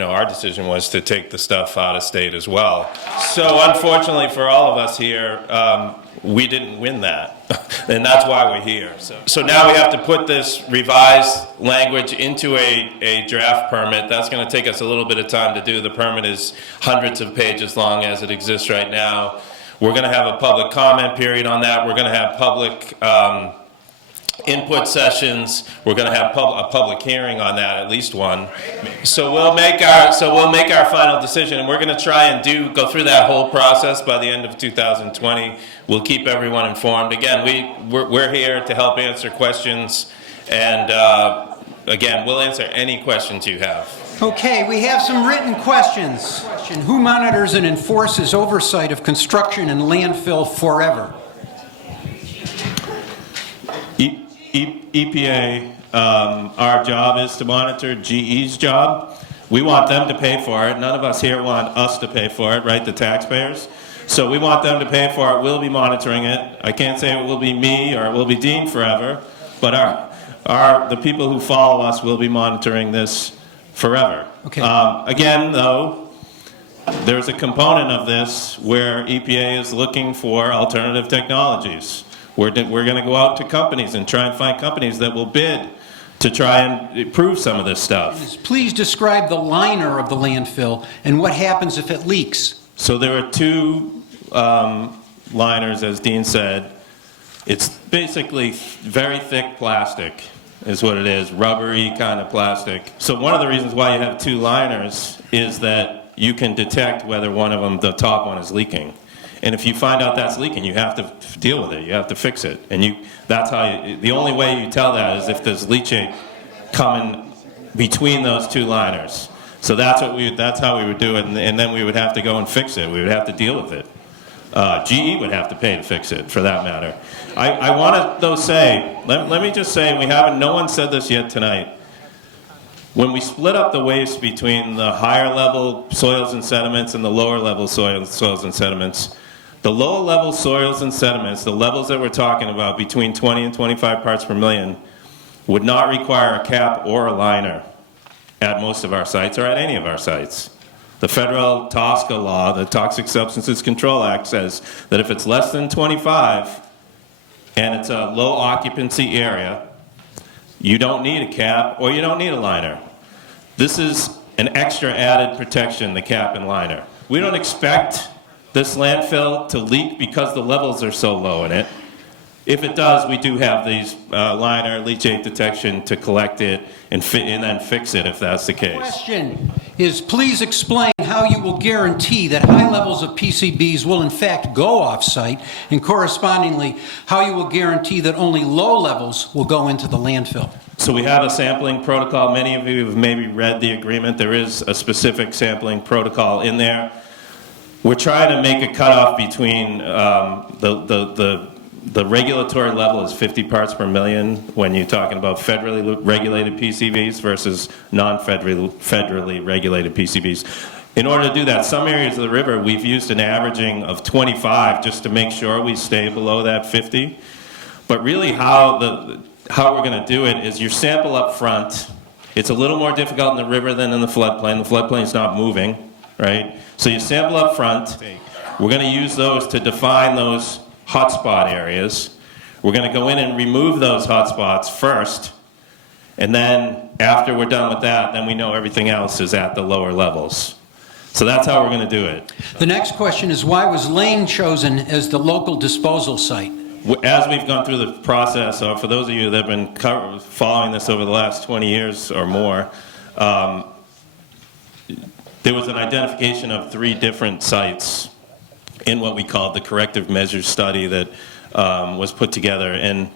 our decision was to take the stuff out of state as well. So unfortunately for all of us here, we didn't win that, and that's why we're here. So now we have to put this revised language into a draft permit. That's going to take us a little bit of time to do. The permit is hundreds of pages long as it exists right now. We're going to have a public comment period on that. We're going to have public input sessions. We're going to have a public hearing on that, at least one. So we'll make our final decision, and we're going to try and go through that whole process by the end of 2020. We'll keep everyone informed. Again, we're here to help answer questions, and again, we'll answer any questions you have. Okay, we have some written questions. Who monitors and enforces oversight of construction and landfill forever? EPA, our job is to monitor. GE's job, we want them to pay for it. None of us here want us to pay for it, right? The taxpayers. So we want them to pay for it. We'll be monitoring it. I can't say it will be me or it will be Dean forever, but the people who follow us will be monitoring this forever. Okay. Again, though, there's a component of this where EPA is looking for alternative technologies. We're going to go out to companies and try and find companies that will bid to try and improve some of this stuff. Please describe the liner of the landfill and what happens if it leaks. So there are two liners, as Dean said. It's basically very thick plastic is what it is, rubbery kind of plastic. So one of the reasons why you have two liners is that you can detect whether one of them, the top one, is leaking. And if you find out that's leaking, you have to deal with it. You have to fix it. And the only way you tell that is if there's leaching coming between those two liners. So that's how we would do it, and then we would have to go and fix it. We would have to deal with it. GE would have to pay to fix it, for that matter. I want to, though, say, let me just say, no one said this yet tonight. When we split up the waste between the higher level soils and sediments and the lower level soils and sediments, the lower level soils and sediments, the levels that we're talking about between 20 and 25 parts per million, would not require a cap or a liner at most of our sites or at any of our sites. The federal TSCA law, the Toxic Substances Control Act, says that if it's less than 25 and it's a low occupancy area, you don't need a cap or you don't need a liner. This is an extra added protection, the cap and liner. We don't expect this landfill to leak because the levels are so low in it. If it does, we do have these liner leachate detection to collect it and then fix it if that's the case. Question is, please explain how you will guarantee that high levels of PCBs will in fact go off-site, and correspondingly, how you will guarantee that only low levels will go into the landfill. So we have a sampling protocol. Many of you have maybe read the agreement. There is a specific sampling protocol in there. We're trying to make a cutoff between the regulatory level is 50 parts per million when you're talking about federally regulated PCBs versus non-federally regulated PCBs. In order to do that, some areas of the river we've used an averaging of 25 just to make sure we stay below that 50. But really how we're going to do it is you sample up front. It's a little more difficult in the river than in the floodplain. The floodplain is not moving, right? So you sample up front. We're going to use those to define those hotspot areas. We're going to go in and remove those hotspots first, and then after we're done with that, then we know everything else is at the lower levels. So that's how we're going to do it. The next question is, why was Lane chosen as the local disposal site? As we've gone through the process, or for those of you that have been following this over the last 20 years or more, there was an identification of 3 different sites in what we called the corrective measures study that was put together. And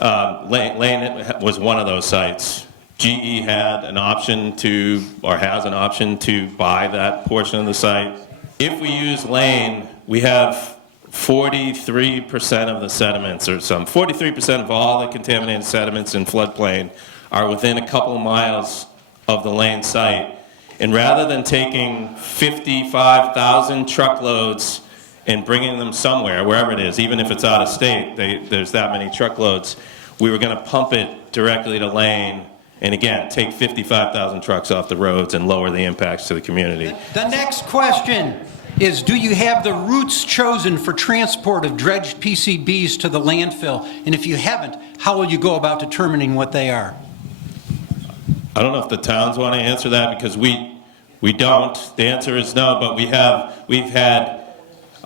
Lane was one of those sites. GE had an option to, or has an option to buy that portion of the site. If we use Lane, we have 43% of the sediments, or some 43% of all the contaminated sediments in floodplain are within a couple of miles of the Lane site. And rather than taking 55,000 truckloads and bringing them somewhere, wherever it is, even if it's out of state, there's that many truckloads, we were going to pump it directly to Lane, and again, take 55,000 trucks off the roads and lower the impacts to the community. The next question is, do you have the routes chosen for transport of dredged PCBs to the landfill? And if you haven't, how will you go about determining what they are? I don't know if the towns want to answer that, because we don't. The answer is no, but we've had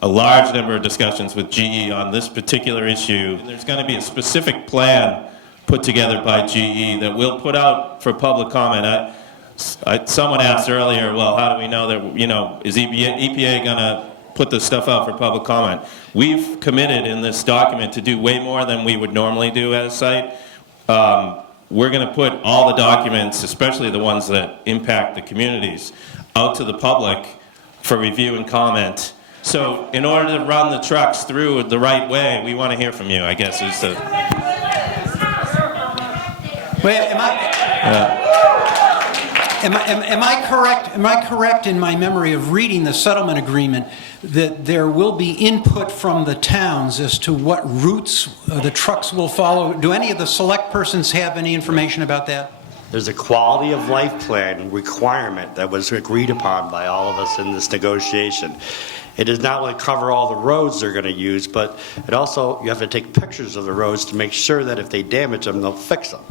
a large number of discussions with GE on this particular issue. There's going to be a specific plan put together by GE that we'll put out for public comment. Someone asked earlier, well, how do we know that, is EPA going to put this stuff out for public comment? We've committed in this document to do way more than we would normally do at a site. We're going to put all the documents, especially the ones that impact the communities, out to the public for review and comment. So in order to run the trucks through the right way, we want to hear from you, I guess, is the... Wait, am I correct in my memory of reading the settlement agreement that there will be input from the towns as to what routes the trucks will follow? Do any of the select persons have any information about that? There's a quality of life plan requirement that was agreed upon by all of us in this negotiation. It does not only cover all the roads they're going to use, but it also, you have to take pictures of the roads to make sure that if they damage them, they'll fix them.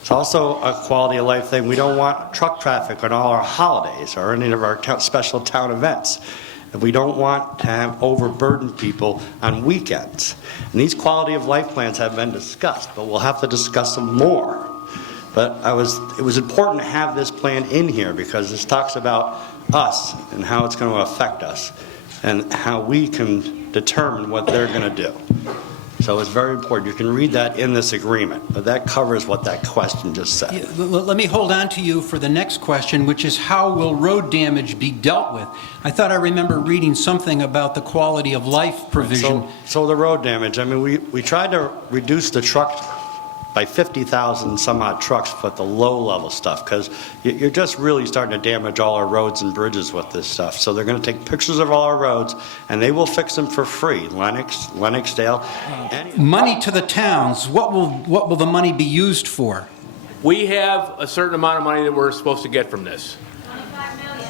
It's also a quality of life thing. We don't want truck traffic on all our holidays or any of our special town events. And we don't want to have overburdened people on weekends. And these quality of life plans have been discussed, but we'll have to discuss them more. But it was important to have this plan in here because this talks about us and how it's going to affect us and how we can determine what they're going to do. So it's very important. You can read that in this agreement, but that covers what that question just said. Yeah, let me hold on to you for the next question, which is, how will road damage be dealt with? I thought I remember reading something about the quality of life provision. So the road damage, I mean, we tried to reduce the truck by 50,000 some odd trucks for the low-level stuff, because you're just really starting to damage all our roads and bridges with this stuff. So they're going to take pictures of all our roads, and they will fix them for free. Lennoxdale. Money to the towns, what will the money be used for? We have a certain amount of money that we're supposed to get from this.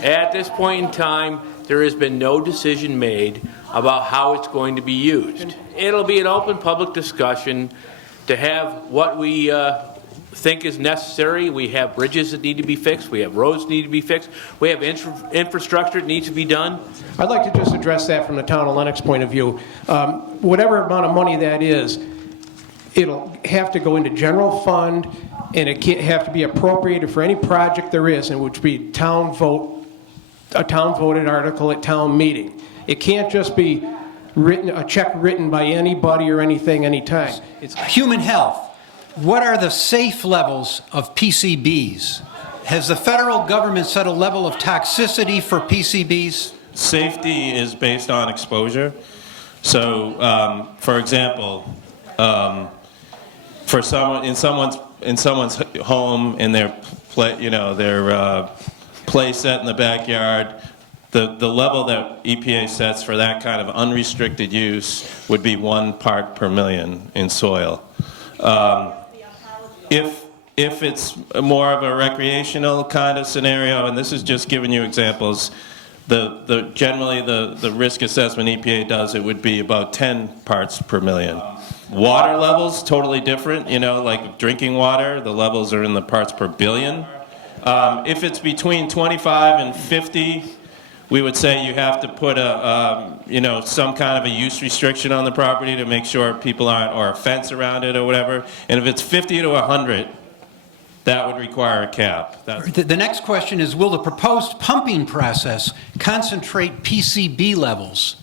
At this point in time, there has been no decision made about how it's going to be used. It'll be an open public discussion to have what we think is necessary. We have bridges that need to be fixed. We have roads that need to be fixed. We have infrastructure that needs to be done. I'd like to just address that from the town of Lennox point of view. Whatever amount of money that is, it'll have to go into general fund, and it can't have to be appropriated for any project there is, and which be a town voted article at town meeting. It can't just be a check written by anybody or anything anytime. It's human health. What are the safe levels of PCBs? Has the federal government set a level of toxicity for PCBs? Safety is based on exposure. So, for example, for someone in someone's home, in their play set in the backyard, the level that EPA sets for that kind of unrestricted use would be 1 part per million in soil. If it's more of a recreational kind of scenario, and this is just giving you examples, generally the risk assessment EPA does, it would be about 10 parts per million. Water levels, totally different, like drinking water, the levels are in the parts per billion. If it's between 25 and 50, we would say you have to put some kind of a use restriction on the property to make sure people aren't, or a fence around it or whatever. And if it's 50 to 100, that would require a cap. The next question is, will the proposed pumping process concentrate PCB levels?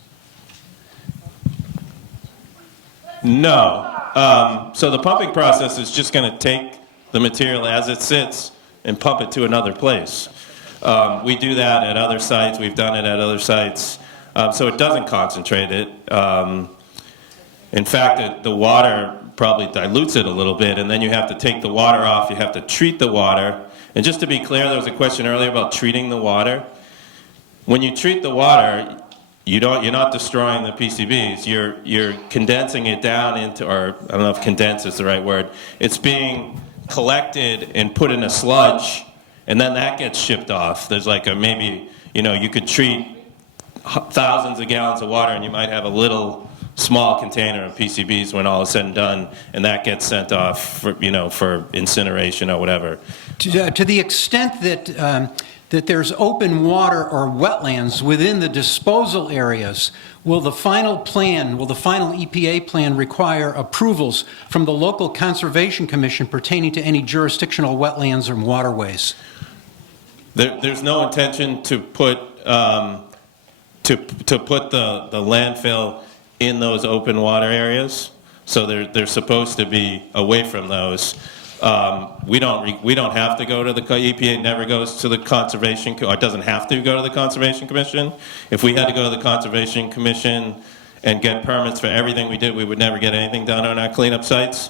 No. So the pumping process is just going to take the material as it sits and pump it to another place. We do that at other sites. We've done it at other sites. So it doesn't concentrate it. In fact, the water probably dilutes it a little bit, and then you have to take the water off. You have to treat the water. And just to be clear, there was a question earlier about treating the water. When you treat the water, you're not destroying the PCBs. You're condensing it down into, or I don't know if condense is the right word. It's being collected and put in a sludge, and then that gets shipped off. There's like you could treat thousands of gallons of water, and you might have a little small container of PCBs when all is said and done, and that gets sent off for incineration or whatever. To the extent that there's open water or wetlands within the disposal areas, will the final EPA plan require approvals from the local Conservation Commission pertaining to any jurisdictional wetlands or waterways? There's no intention to put the landfill in those open water areas, so they're supposed to be away from those. We don't have to go to the EPA. Never goes to the conservation, or doesn't have to go to the Conservation Commission. If we had to go to the Conservation Commission and get permits for everything we did, we would never get anything done on our cleanup sites.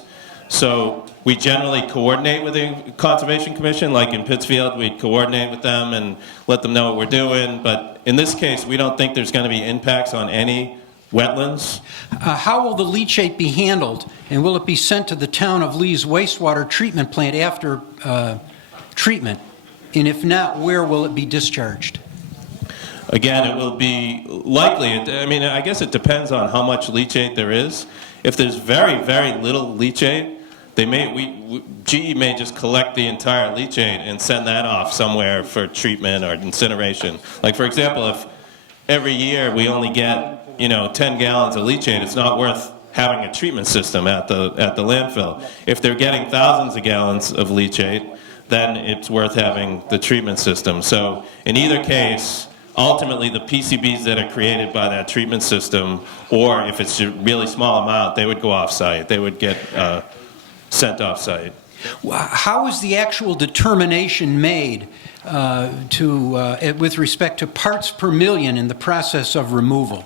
So we generally coordinate with the Conservation Commission, like in Pittsfield, we'd coordinate with them and let them know what we're doing. But in this case, we don't think there's going to be impacts on any wetlands. How will the leachate be handled, and will it be sent to the town of Lee's wastewater treatment plant after treatment? And if not, where will it be discharged? Again, it will be likely, I guess it depends on how much leachate there is. If there's very, very little leachate, GE may just collect the entire leachate and send that off somewhere for treatment or incineration. Like, for example, if every year we only get 10 gallons of leachate, it's not worth having a treatment system at the landfill. If they're getting thousands of gallons of leachate, then it's worth having the treatment system. So in either case, ultimately the PCBs that are created by that treatment system, or if it's a really small amount, they would go off-site. They would get sent off-site. How is the actual determination made with respect to parts per million in the process of removal?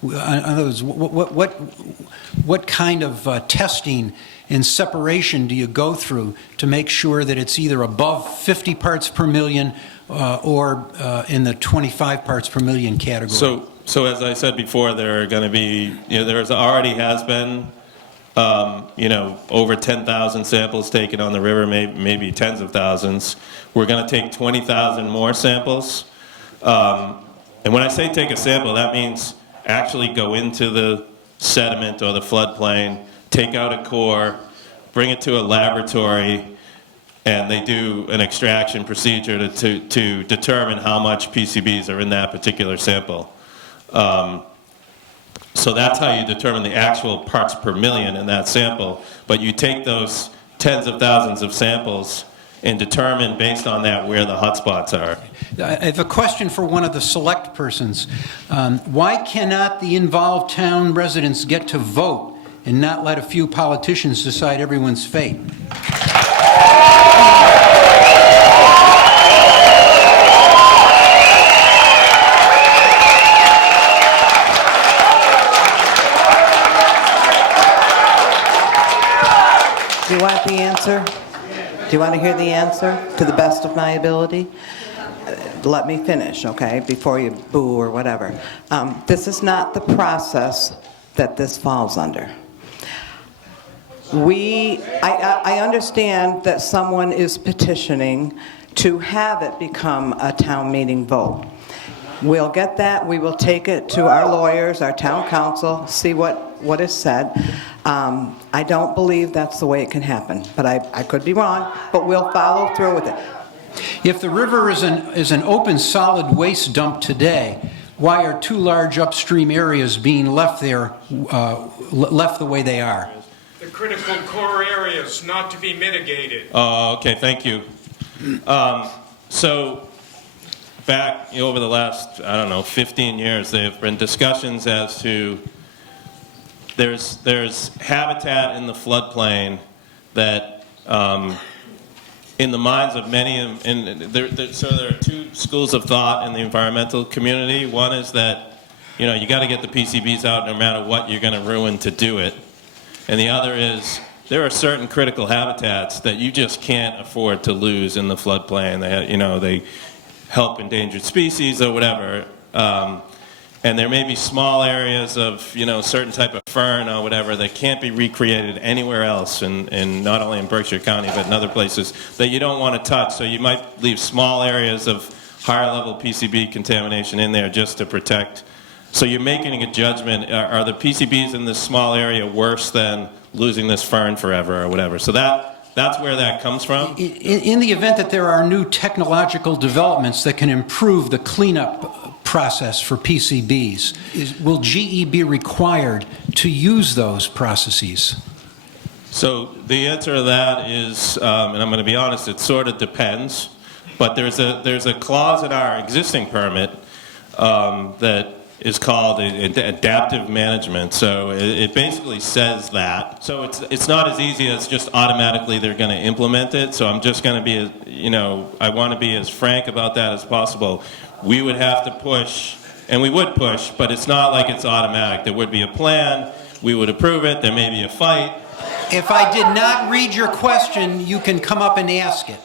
In other words, what kind of testing in separation do you go through to make sure that it's either above 50 parts per million or in the 25 parts per million category? So as I said before, there are going to be, there's already has been, over 10,000 samples taken on the river, maybe tens of thousands. We're going to take 20,000 more samples. And when I say take a sample, that means actually go into the sediment or the floodplain, take out a core, bring it to a laboratory, and they do an extraction procedure to determine how much PCBs are in that particular sample. So that's how you determine the actual parts per million in that sample. But you take those tens of thousands of samples and determine based on that where the hotspots are. I have a question for one of the select persons. Why cannot the involved town residents get to vote and not let a few politicians decide everyone's fate? Do you want the answer? Do you want to hear the answer to the best of my ability? Let me finish, okay, before you boo or whatever. This is not the process that this falls under. I understand that someone is petitioning to have it become a town meeting vote. We'll get that. We will take it to our lawyers, our town council, see what is said. I don't believe that's the way it can happen, but I could be wrong, but we'll follow through with it. If the river is an open solid waste dump today, why are two large upstream areas being left there, left the way they are? The critical core areas not to be mitigated. Okay, thank you. So back over the last, 15 years, there have been discussions as to there's habitat in the floodplain that in the minds of many, so there are two schools of thought in the environmental community. One is that, you got to get the PCBs out no matter what you're going to ruin to do it. And the other is there are certain critical habitats that you just can't afford to lose in the floodplain. They help endangered species or whatever. And there may be small areas of, certain type of fern or whatever that can't be recreated anywhere else, in not only in Berkshire County, but in other places that you don't want to touch. So you might leave small areas of higher level PCB contamination in there just to protect. So you're making a judgment, are the PCBs in this small area worse than losing this fern forever or whatever? So that's where that comes from. In the event that there are new technological developments that can improve the cleanup process for PCBs, will GE be required to use those processes? So the answer to that is, and I'm going to be honest, it sort of depends. But there's a clause in our existing permit that is called adaptive management. So it basically says that. So it's not as easy as just automatically they're going to implement it. So I'm just going to be, I want to be as frank about that as possible. We would have to push, and we would push, but it's not like it's automatic. There would be a plan, we would approve it, there may be a fight. If I did not read your question, you can come up and ask it.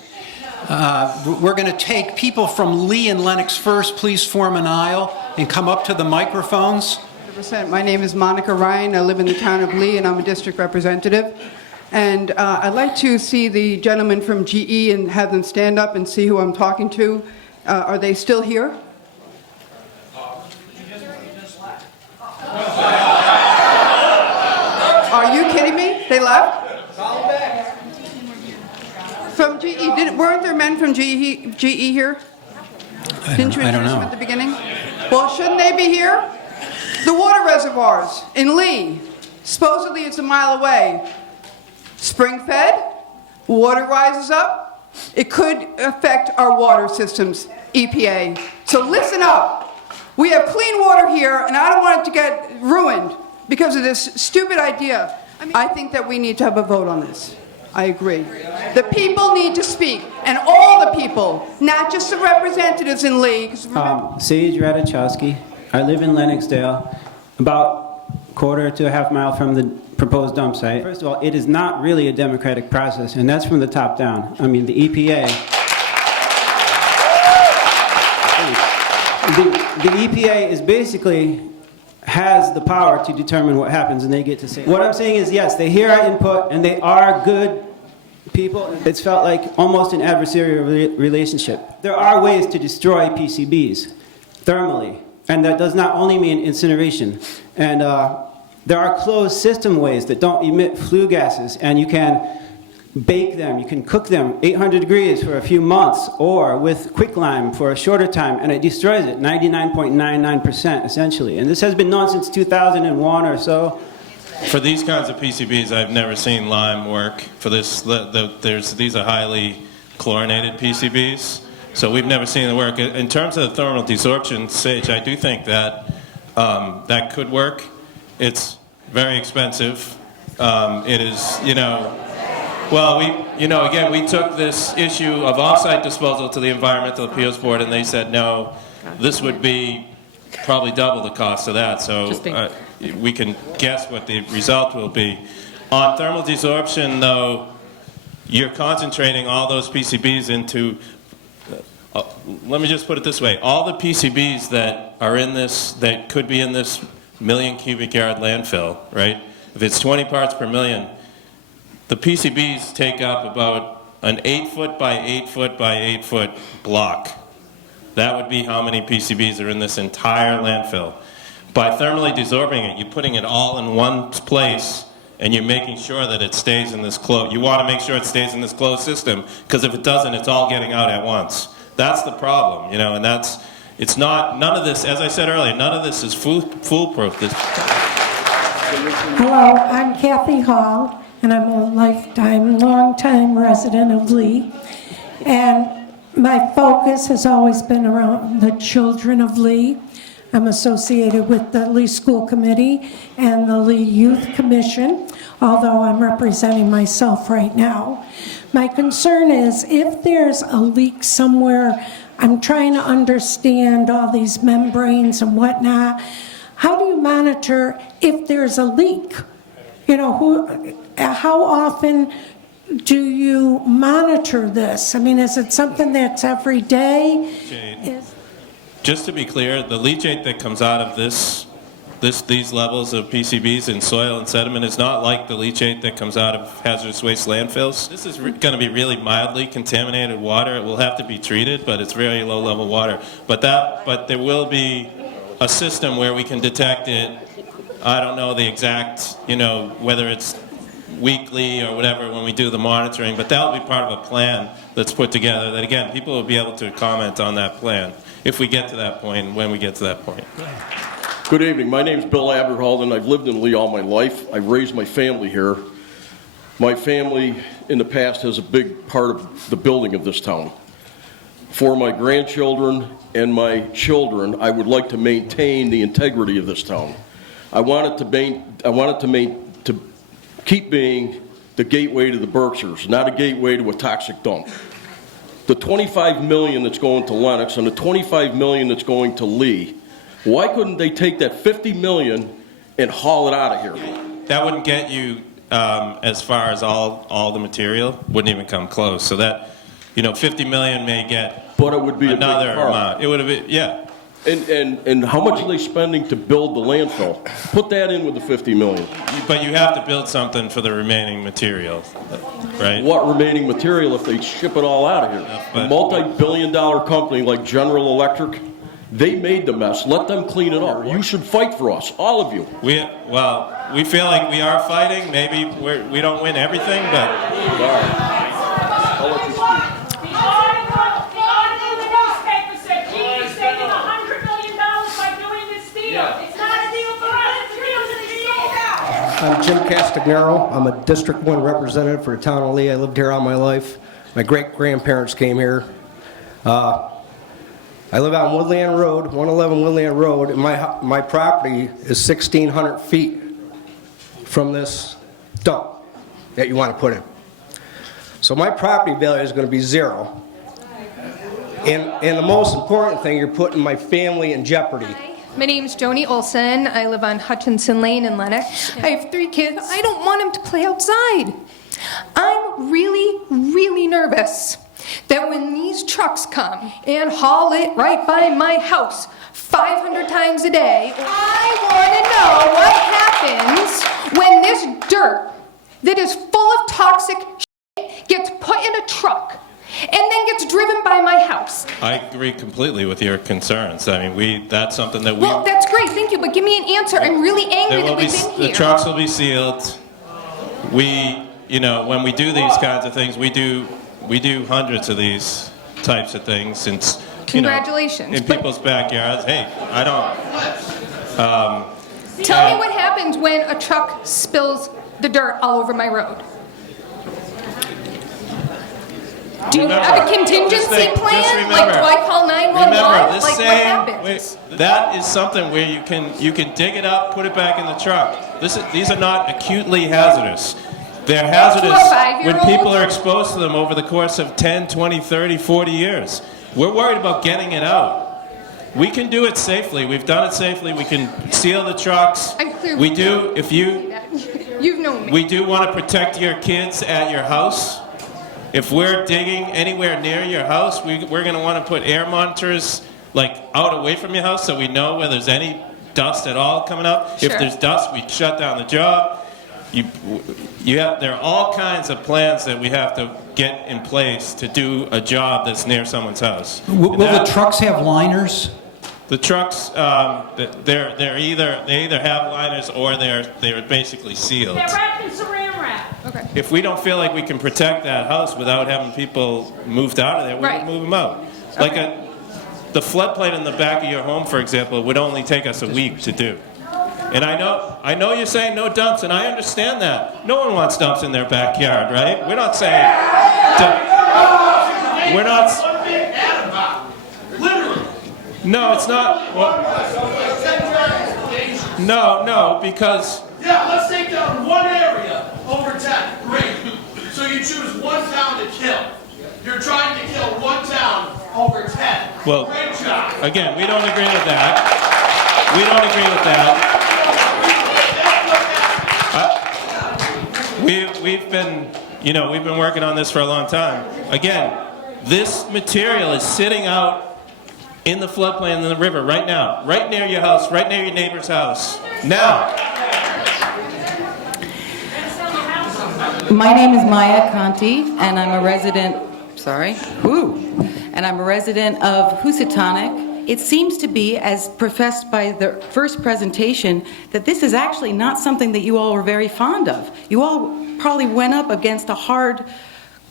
We're going to take people from Lee and Lenox first. Please form an aisle and come up to the microphones. 100%. My name is Monica Ryan. I live in the town of Lee, and I'm a district representative. And I'd like to see the gentleman from GE and have them stand up and see who I'm talking to. Are they still here? Are you kidding me? They left? From GE, weren't there men from GE here? Didn't you introduce them at the beginning? Well, shouldn't they be here? The water reservoirs in Lee, supposedly it's a mile away. Spring-fed, water rises up. It could affect our water systems, EPA. So listen up. We have clean water here, and I don't want it to get ruined because of this stupid idea. I think that we need to have a vote on this. I agree. The people need to speak, and all the people, not just the representatives in Lee. Sage Radachowski. I live in Lenoxdale. About quarter to a half mile from the proposed dump site. First of all, it is not really a democratic process, and that's from the top down. I mean, the EPA... The EPA is basically has the power to determine what happens, and they get to say. What I'm saying is, yes, they hear our input, and they are good people. It's felt like almost an adversarial relationship. There are ways to destroy PCBs thermally, and that does not only mean incineration. And there are closed system ways that don't emit flue gases, and you can bake them, you can cook them 800 degrees for a few months, or with quicklime for a shorter time, and it destroys it 99.99% essentially. And this has been known since 2001 or so. For these kinds of PCBs, I've never seen lime work. For this, these are highly chlorinated PCBs, so we've never seen it work. In terms of the thermal desorption, Sage, I do think that that could work. It's very expensive. It is, well, again, we took this issue of off-site disposal to the Environmental Appeals Board, and they said, no, this would be probably double the cost of that. So we can guess what the result will be. On thermal desorption, though, you're concentrating all those PCBs into, let me just put it this way, all the PCBs that are in this, that could be in this million cubic yard landfill, right? If it's 20 parts per million, the PCBs take up about an 8-foot by 8-foot by 8-foot block. That would be how many PCBs are in this entire landfill. By thermally desorbing it, you're putting it all in one place, and you're making sure that it stays in this closed. You want to make sure it stays in this closed system, because if it doesn't, it's all getting out at once. That's the problem, and it's not, none of this, as I said earlier, none of this is foolproof. Hello, I'm Kathy Hall, and I'm a long-time resident of Lee. And my focus has always been around the children of Lee. I'm associated with the Lee School Committee and the Lee Youth Commission, although I'm representing myself right now. My concern is if there's a leak somewhere, I'm trying to understand all these membranes and whatnot. How do you monitor if there's a leak? How often do you monitor this? I mean, is it something that's every day? Just to be clear, the leachate that comes out of these levels of PCBs in soil and sediment is not like the leachate that comes out of hazardous waste landfills. This is going to be really mildly contaminated water. It will have to be treated, but it's very low-level water. But there will be a system where we can detect it. I don't know the exact, whether it's weekly or whatever when we do the monitoring, but that will be part of a plan that's put together that, again, people will be able to comment on that plan if we get to that point and when we get to that point. Good evening. My name is Bill Aberhalden. I've lived in Lee all my life. I've raised my family here. My family in the past has a big part of the building of this town. For my grandchildren and my children, I would like to maintain the integrity of this town. I want it to keep being the gateway to the Berkshires, not a gateway to a toxic dump. The $25 million that's going to Lenox and the $25 million that's going to Lee, why couldn't they take that $50 million and haul it out of here? That wouldn't get you as far as all the material. Wouldn't even come close. So that, $50 million may get but it would be another a big part. amount. It would have been, yeah. And how much are they spending to build the landfill? Put that in with the $50 million. But you have to build something for the remaining material, right? What remaining material if they ship it all out of here? A multi-billion-dollar company like General Electric, they made the mess. Let them clean it up. You should fight for us, all of you. We feel like we are fighting. Maybe we don't win everything, but. I'll let you speak. I'm Jim Castagnaro. I'm a District 1 representative for the town of Lee. I lived here all my life. My great-grandparents came here. I live on Woodland Road, 111 Woodland Road, and my property is 1,600 feet from this dump that you want to put in. So my property value is going to be zero. And the most important thing, you're putting my family in jeopardy My name's Joni Olson. I live on Hutchinson Lane in Lenox. I have 3 kids. I don't want them to play outside. I'm really nervous that when these trucks come and haul it right by my house 500 times a day, I want to know what happens when this dirt that is full of toxic shit gets put in a truck and then gets driven by my house. I agree completely with your concerns. I mean, that's something that we... Well, that's great, thank you, but give me an answer. I'm really angry that we've been here. The trucks will be sealed. When we do these kinds of things, we do hundreds of these types of things since, Congratulations. in people's backyards. Hey, I don't... Tell me what happens when a truck spills the dirt all over my road. Do you have a contingency plan? Like, do I call 911? What happens? That is something where you can dig it up, put it back in the truck. These are not acutely hazardous. They're hazardous when people are exposed to them over the course of 10, 20, 30, 40 years. We're worried about getting it out. We can do it safely. We've done it safely. We can seal the trucks. We do, You've known me. We do want to protect your kids at your house. If we're digging anywhere near your house, we're going to want to put air monitors out away from your house so we know where there's any dust at all coming up. Sure. If there's dust, we shut down the job. There are all kinds of plans that we have to get in place to do a job that's near someone's house. Will the trucks have liners? The trucks, they either have liners or they're basically sealed. They're wrapped in saran wrap. Okay. If we don't feel like we can protect that house without having people moved out of there, we would move them out. The floodplain in the back of your home, for example, would only take us a week to do. And I know you're saying no dumps, and I understand that. No one wants dumps in their backyard, right? We're not saying we're not. No, it's not. No, because. Yeah, let's take down one area over 10. Great. So you choose one town to kill. You're trying to kill one town over 10. Well, great job. Again, we don't agree with that. We don't agree with that. We've been working on this for a long time. Again, this material is sitting out in the floodplain in the river right now, right near your house, right near your neighbor's house. Now. My name is Maya Conti, and I'm a resident, and I'm a resident of Housatonic. It seems to be, as professed by the first presentation, that this is actually not something that you all were very fond of. You all probably went up against a hard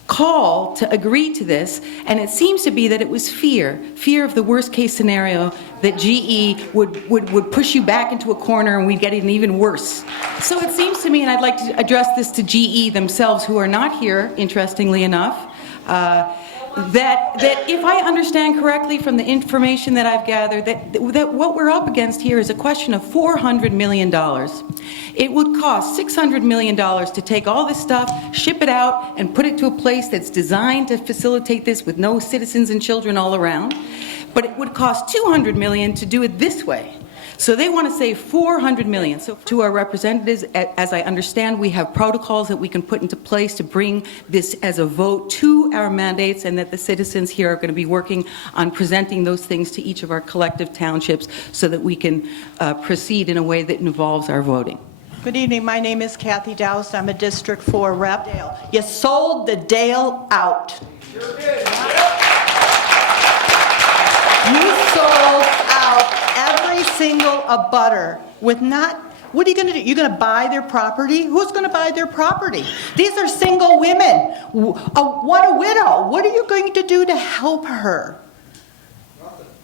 call to agree to this, and it seems to be that it was fear of the worst case scenario, that GE would push you back into a corner and we'd get it even worse. So it seems to me, and I'd like to address this to GE themselves, who are not here, interestingly enough, that if I understand correctly from the information that I've gathered, that what we're up against here is a question of $400 million. It would cost $600 million to take all this stuff, ship it out, and put it to a place that's designed to facilitate this with no citizens and children all around. But it would cost $200 million to do it this way. So they want to save $400 million. So to our representatives, as I understand, we have protocols that we can put into place to bring this as a vote to our mandates, and that the citizens here are going to be working on presenting those things to each of our collective townships so that we can proceed in a way that involves our voting. Good evening. My name is Kathy Dowse. I'm a District 4 rep. You sold the Dale out. Sure did. You sold out every single abutter with not, what are you going to do? You're going to buy their property? Who's going to buy their property? These are single women. What a widow. What are you going to do to help her?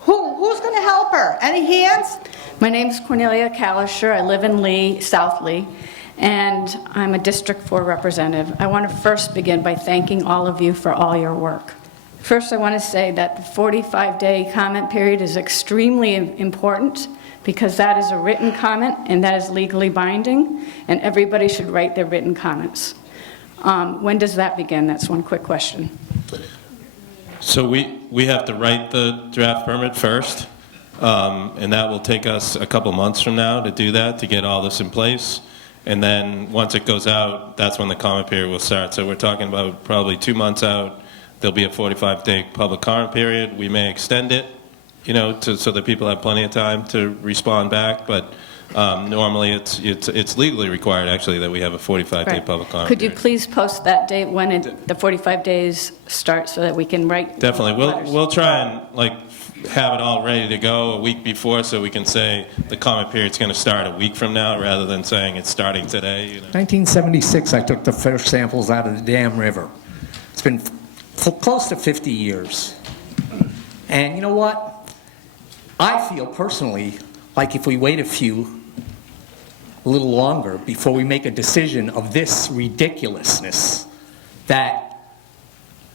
Who's going to help her? Any hands? My name is Cornelia Kalisher. I live in Lee, South Lee, and I'm a District 4 representative. I want to first begin by thanking all of you for all your work. First, I want to say that the 45-day comment period is extremely important because that is a written comment and that is legally binding, and everybody should write their written comments. When does that begin? That's one quick question. So we have to write the draft permit first? And that will take us a couple months from now to do that, to get all this in place. And then once it goes out, that's when the comment period will start. So we're talking about probably 2 months out. There'll be a 45-day public comment period. We may extend it, so that people have plenty of time to respond back. But normally it's legally required, actually, that we have a 45-day Right. public comment Could you period. please post that date when the 45 days start so that we can write? Definitely. letters? We'll try and have it all ready to go a week before, so we can say the comment period's going to start a week from now rather than saying it's starting today. 1976, I took the first samples out of the Dam River. It's been close to 50 years. And you know what? I feel personally like if we wait a little longer before we make a decision of this ridiculousness, that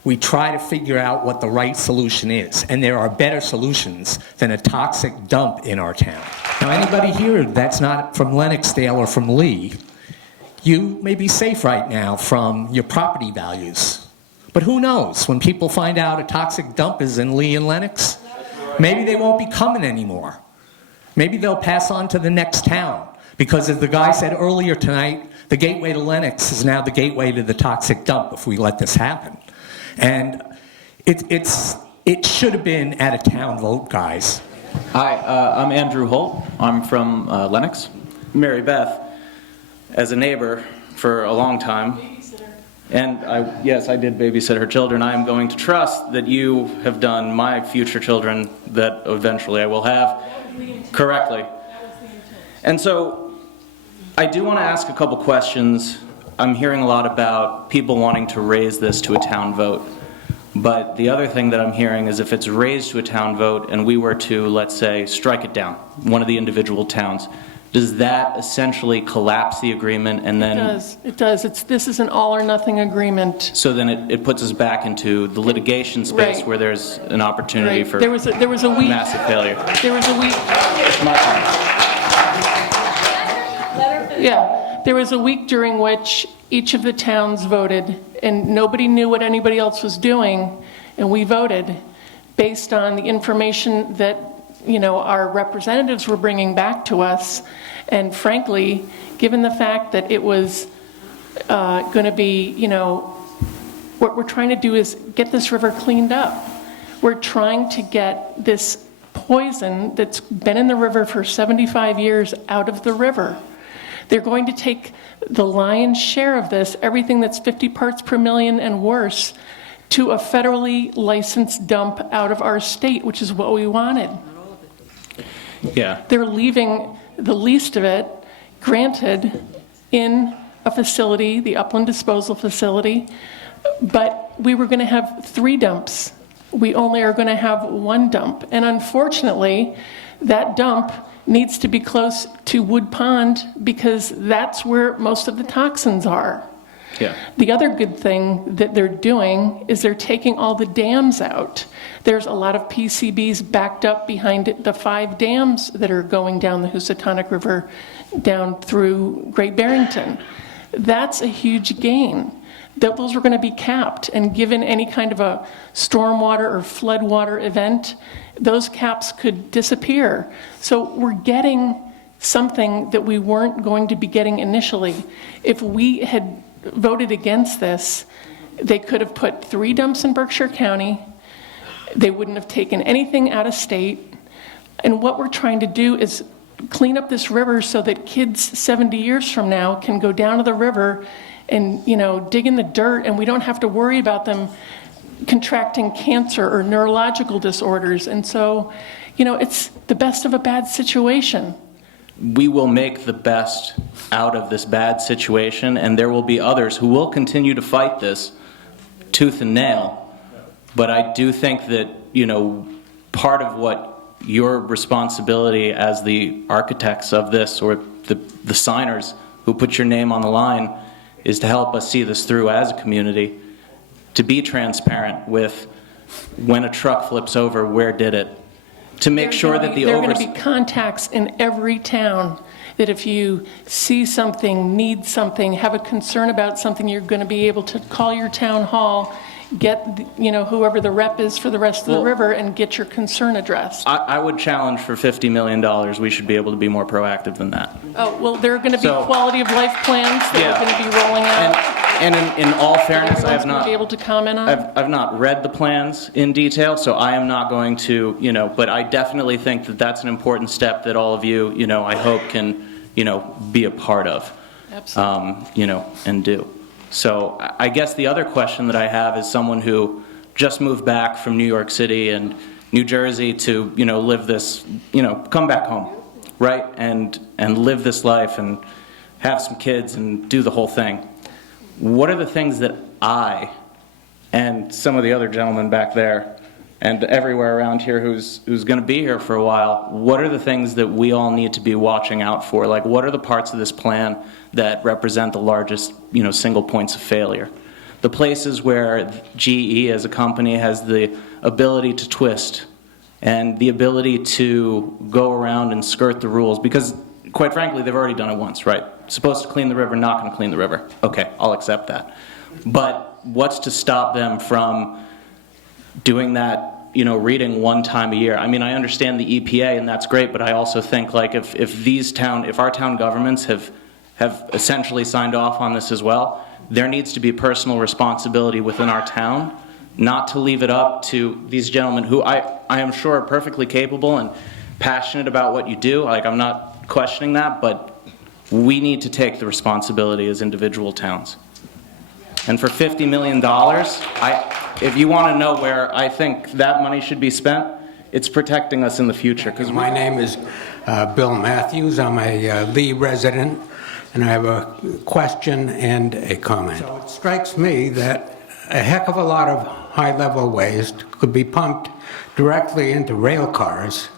we try to figure out what the right solution is. And there are better solutions than a toxic dump in our town. Now, anybody here that's not from Lennoxdale or from Lee, you may be safe right now from your property values. But who knows? When people find out a toxic dump is in Lee and Lennox, maybe they won't be coming anymore. Maybe they'll pass on to the next town. Because as the guy said earlier tonight, the gateway to Lennox is now the gateway to the toxic dump if we let this happen. And it should have been at a town vote, guys. Hi, I'm Andrew Holt. I'm from Lennox. Mary Beth, as a neighbor for a long time, and yes, I did babysit her children. I am going to trust that you have done my future children that eventually I will have correctly. And so I do want to ask a couple questions. I'm hearing a lot about people wanting to raise this to a town vote. But the other thing that I'm hearing is if it's raised to a town vote and we were to, let's say, strike it down, one of the individual towns, does that essentially collapse the agreement and then... It does. This is an all or nothing agreement. So then it puts us back into the litigation space Right. where there's an opportunity Right. for There was a week. massive failure. There was a week. My time. Yeah. There was a week during which each of the towns voted, and nobody knew what anybody else was doing, and we voted based on the information that, our representatives were bringing back to us. And frankly, given the fact that it was going to be, what we're trying to do is get this river cleaned up. We're trying to get this poison that's been in the river for 75 years out of the river. They're going to take the lion's share of this, everything that's 50 parts per million and worse, to a federally licensed dump out of our state, which is what we wanted. Yeah. They're leaving the least of it, granted, in a facility, the Upland Disposal Facility, but we were going to have 3 dumps. We only are going to have 1 dump. And unfortunately, that dump needs to be close to Wood Pond because that's where most of the toxins are. Yeah. The other good thing that they're doing is they're taking all the dams out. There's a lot of PCBs backed up behind it, the 5 dams that are going down the Housatonic River down through Great Barrington. That's a huge gain. Those were going to be capped, and given any kind of a stormwater or floodwater event, those caps could disappear. So we're getting something that we weren't going to be getting initially. If we had voted against this, they could have put 3 dumps in Berkshire County. They wouldn't have taken anything out of state. And what we're trying to do is clean up this river so that kids 70 years from now can go down to the river and, dig in the dirt, and we don't have to worry about them contracting cancer or neurological disorders. And so, it's the best of a bad situation. We will make the best out of this bad situation, and there will be others who will continue to fight this tooth and nail. But I do think that, part of what your responsibility as the architects of this, or the signers who put your name on the line, is to help us see this through as a community, to be transparent with when a truck flips over, where did it, to make sure that There are going to be contacts in every town that if you see something, need something, have a concern about something, you're going to be able to call your town hall get, whoever the rep is for the rest of the river and get your concern addressed. I would challenge for $50 million, we should be able to be more proactive than that. Oh, well, there are going to be quality of life plans that are going to be rolling out. And in all fairness, I have Everyone's going to not, be able to comment on. I've not read the plans in detail, so I am not going to, but I definitely think that that's an important step that all of you, I hope can, be a part of. Absolutely. And do. So I guess the other question that I have is someone who just moved back from New York City and New Jersey to, live this, come back home, right? And live this life and have some kids and do the whole thing. What are the things that I and some of the other gentlemen back there and everywhere around here who's going to be here for a while, what are the things that we all need to be watching out for? Like, what are the parts of this plan that represent the largest, single points of failure? The places where GE as a company has the ability to twist and the ability to go around and skirt the rules, because quite frankly, they've already done it once, right? Supposed to clean the river, not going to clean the river. Okay, I'll accept that. But what's to stop them from doing that, reading one time a year? I mean, I understand the EPA, and that's great, but I also think, like, if our town governments have essentially signed off on this as well, there needs to be personal responsibility within our town, not to leave it up to these gentlemen who I am sure are perfectly capable and passionate about what you do. Like, I'm not questioning that, but we need to take the responsibility as individual towns. And for $50 million, if you want to know where I think that money should be spent, it's protecting us in the future. Because my name is Bill Matthews. I'm a Lee resident, and I have a question and a comment. So it strikes me that a heck of a lot of high-level waste could be pumped directly into rail cars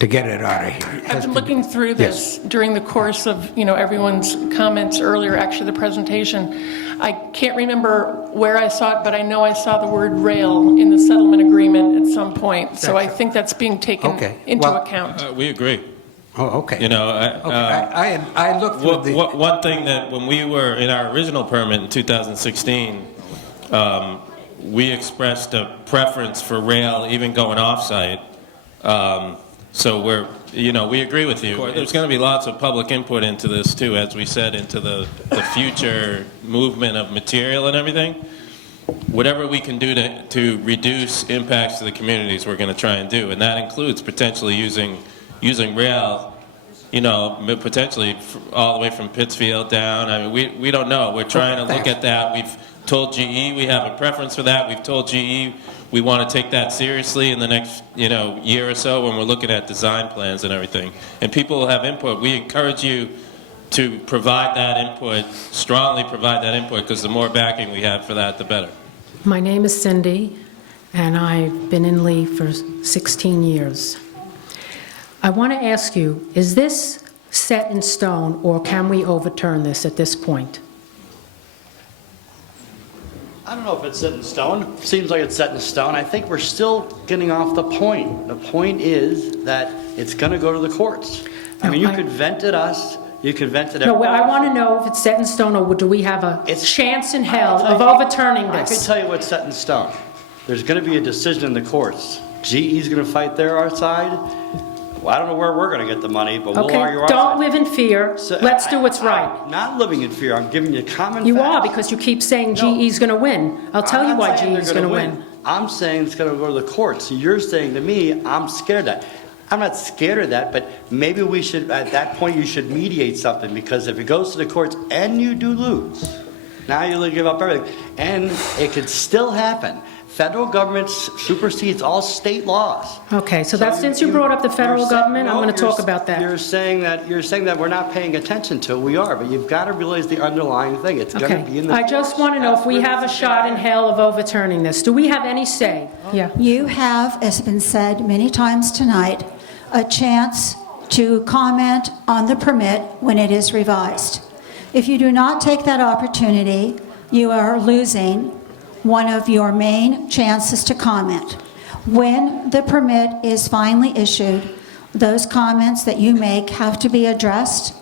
to get it out of here. I've been looking through this during the course of, everyone's comments earlier, actually the presentation. I can't remember where I saw it, but I know I saw the word rail in the settlement agreement at some point. So I think that's being taken into account. We agree. Oh, okay. I looked through the... One thing that when we were in our original permit in 2016, we expressed a preference for rail even going off-site. So we agree with you. There's going to be lots of public input into this too, as we said, into the future movement of material and everything. Whatever we can do to reduce impacts to the communities, we're going to try and do, and that includes potentially using rail, potentially all the way from Pittsfield down. I mean, we don't know. We're trying to look at that. We've told GE we have a preference for that. We've told GE we want to take that seriously in the next, year or so when we're looking at design plans and everything. And people will have input. We encourage you to provide that input, strongly provide that input, because the more backing we have for that, the better. My name is Cindy, and I've been in Lee for 16 years. I want to ask you, is this set in stone, or can we overturn this at this point? I don't know if it's set in stone. Seems like it's set in stone. I think we're still getting off the point. The point is that it's going to go to the courts. I mean, you could vent at us. You could vent at everyone. No, I want to know if it's set in stone, or do we have a chance in hell of overturning this? I can tell you what's set in stone. There's going to be a decision in the courts. GE's going to fight our side. Well, I don't know where we're going to get the money, but we'll argue our side. Don't live in fear. Let's do what's right. I'm not living in fear. I'm giving you common You facts. are, because you keep saying GE's going to win. I'll tell you why GE's going to win. I'm saying it's going to go to the courts. So you're saying to me, I'm scared of that. I'm not scared of that, but maybe we should, at that point, you should mediate something, because if it goes to the courts and you do lose, now you'll give up everything. And it could still happen. Federal government supersedes all state laws. Okay, so that's, since you brought up the federal government, I'm going to talk about that. You're saying that we're not paying attention to it. We are, but you've got to realize the underlying thing. It's going to be in the I just want to know if we have a shot in hell of overturning this. Do we have any say? Yeah. You have, as has been said many times tonight, a chance to comment on the permit when it is revised. If you do not take that opportunity, you are losing one of your main chances to comment. When the permit is finally issued, those comments that you make have to be addressed,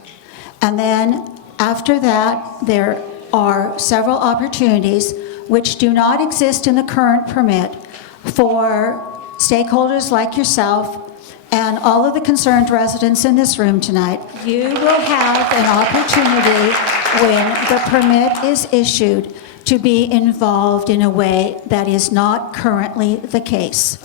and then after that, there are several opportunities which do not exist in the current permit for stakeholders like yourself and all of the concerned residents in this room tonight, you will have an opportunity when the permit is issued to be involved in a way that is not currently the case.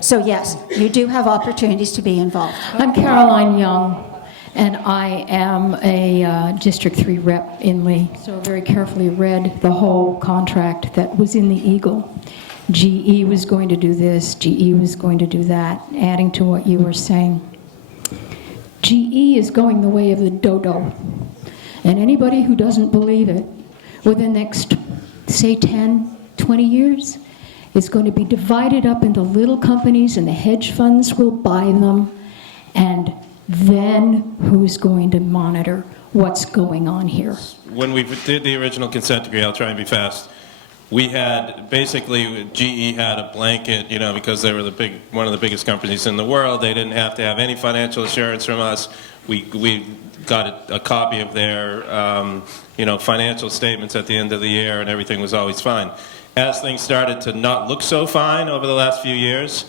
So yes, you do have opportunities to be involved. I'm Caroline Young, and I am a District 3 rep in Lee. So I very carefully read the whole contract that was in the Eagle. GE was going to do this, GE was going to do that, adding to what you were saying. GE is going the way of the dodo. And anybody who doesn't believe it, within the next, say, 10, 20 years, it's going to be divided up into little companies and the hedge funds will buy them. And then who's going to monitor what's going on here? When we did the original consent decree, I'll try and be fast. We had, basically, GE had a blanket, you know, because they were one of the biggest companies in the world. They didn't have to have any financial assurance from us. We got a copy of their, financial statements at the end of the year, and everything was always fine. As things started to not look so fine over the last few years,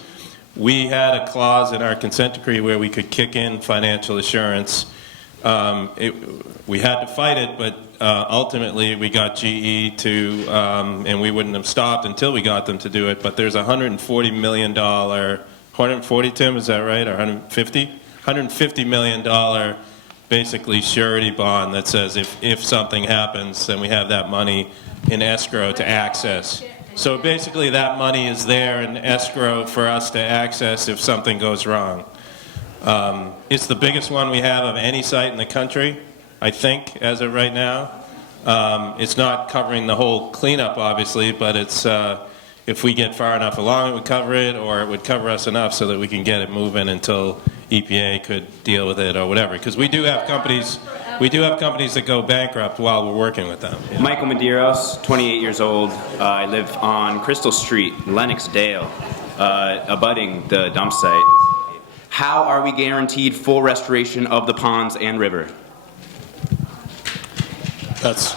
we had a clause in our consent decree where we could kick in financial assurance. We had to fight it, but ultimately we got GE to, and we wouldn't have stopped until we got them to do it, but there's a $140 million, 140, Tim, is that right, or 150? $150 million basically surety bond that says if something happens, then we have that money in escrow to access. So basically that money is there in escrow for us to access if something goes wrong. It's the biggest one we have of any site in the country, I think, as of right now. It's not covering the whole cleanup, obviously, but it's if we get far enough along, it would cover it, or it would cover us enough so that we can get it moving until EPA could deal with it or whatever. Because we do have companies that go bankrupt while we're working with them. Yeah. Michael Medeiros, 28 years old. I live on Crystal Street, Lenoxdale, abutting the dump site. How are we guaranteed full restoration of the ponds and river? That's.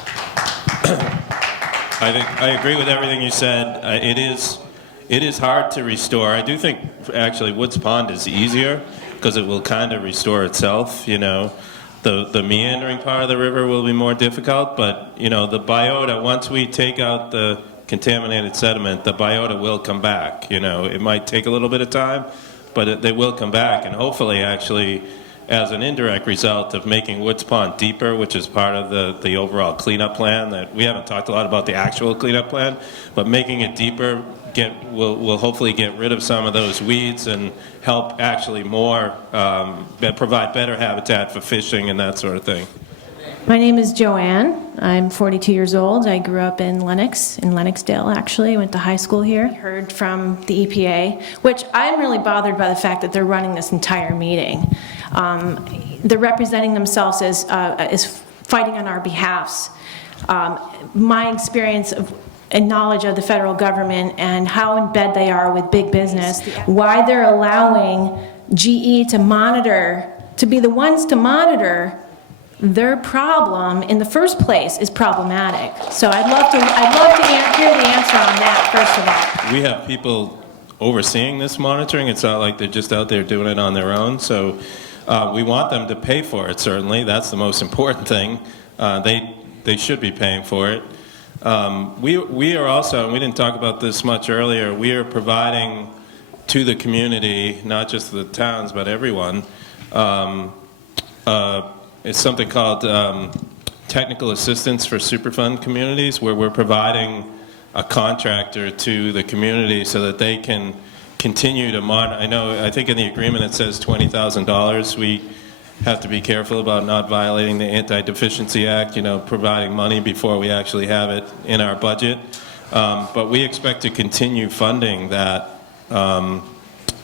I agree with everything you said. It is hard to restore. I do think actually Woods Pond is easier because it will kind of restore itself. You know, the meandering part of the river will be more difficult, but you know the biota. Once we take out the contaminated sediment, the biota will come back. You know, it might take a little bit of time, but they will come back, and hopefully actually as an indirect result of making Woods Pond deeper, which is part of the overall cleanup plan. That we haven't talked a lot about the actual cleanup plan, but making it deeper will hopefully get rid of some of those weeds and help actually more provide better habitat for fishing and that sort of thing. My name is Joanne. I'm 42 years old. I grew up in Lenoxdale actually. I went to high school here. I heard from the EPA, which I'm really bothered by the fact that they're running this entire meeting. They're representing themselves as fighting on our behalfs. My experience and knowledge of the federal government and how in bed they are with big business, why they're allowing GE to monitor, to be the ones to monitor their problem in the first place is problematic. So I'd love to hear the answer on that, first of all. We have people overseeing this monitoring. It's not like they're just out there doing it on their own. So we want them to pay for it, certainly. That's the most important thing. They should be paying for it. We are also, and we didn't talk about this much earlier, we are providing to the community, not just the towns, but everyone, it's something called technical assistance for Superfund communities, where we're providing a contractor to the community so that they can continue to monitor. I think in the agreement it says $20,000. We have to be careful about not violating the Anti-Deficiency Act, you know, providing money before we actually have it in our budget. But we expect to continue funding that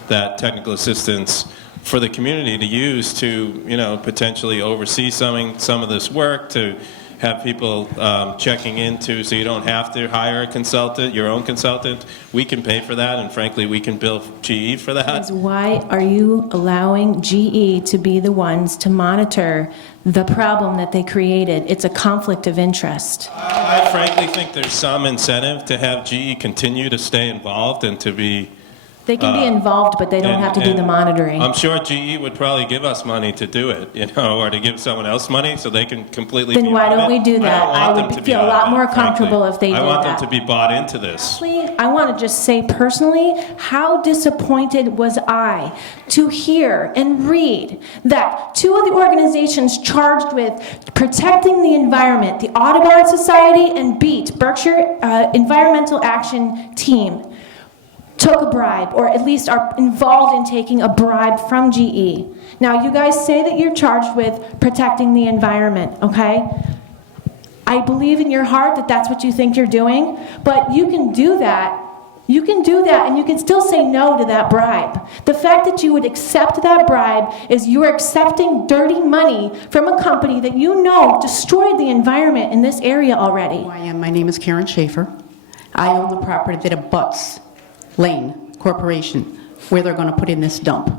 technical assistance for the community to use to, you know, potentially oversee some of this work, to have people checking into, so you don't have to hire a consultant, your own consultant. We can pay for that, and frankly, we can bill GE for that. Why are you allowing GE to be the ones to monitor the problem that they created? It's a conflict of interest. I frankly think there's some incentive to have GE continue to stay involved and to be... They can be involved, but they don't have to do the monitoring. I'm sure GE would probably give us money to do it, or to give someone else money so they can completely Then be why out of don't it. we do that? I I would feel a lot more comfortable if they did that. I want them to be bought into this. I want to just say personally, how disappointed was I to hear and read that two of the organizations charged with protecting the environment, the Audubon Society and BEAT, Berkshire Environmental Action Team, took a bribe, or at least are involved in taking a bribe from GE. Now, you guys say that you're charged with protecting the environment, okay? I believe in your heart that that's what you think you're doing, but you can do that. You can do that, and you can still say no to that bribe. The fact that you would accept that bribe is you are accepting dirty money from a company that you know destroyed the environment in this area already. My name is Karen Schaefer. I own the property that abuts Lane Corporation, where they're going to put in this dump.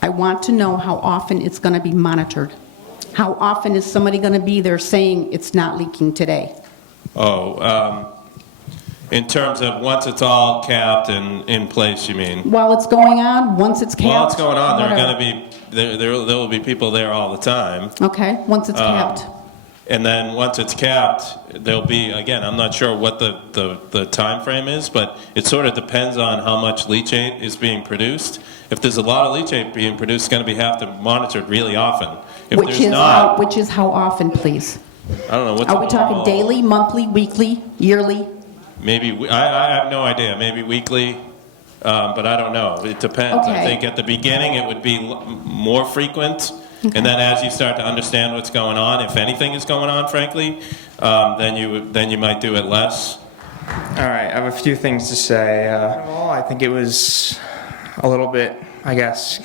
I want to know how often it's going to be monitored. How often is somebody going to be there saying it's not leaking today? In terms of once it's all capped and in place, you mean? While it's going on, once it's capped? While it's going on, there are whatever. going to be, there will be people there all the time. Okay, once it's capped. And then once it's capped, there'll be, again, I'm not sure what the time frame is, but it sort of depends on how much leachate is being produced. If there's a lot of leachate being produced, it's going to have to monitor it really often. If Which there's is not, which is how often, please? I don't know. What's Are we talking daily, monthly, weekly, yearly? Maybe, I have no idea, maybe weekly, but I don't know. It depends. I Okay. think at the beginning it would be more frequent. And then as you start to understand what's going on, if anything is going on, frankly, then you might do it less. All right, I have a few things to say. Well, I think it was a little bit, I guess,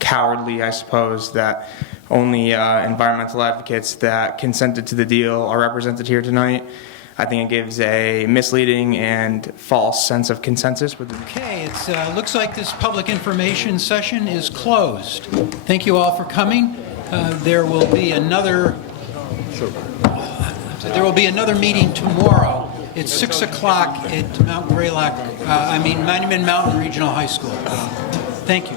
cowardly, I suppose, that only environmental advocates that consented to the deal are represented here tonight. I think it gives a misleading and false sense of consensus. Okay, it looks like this public information session is closed. Thank you all for coming. There will be another meeting tomorrow. It's 6 o'clock at Monument Mountain Regional High School. Thank you.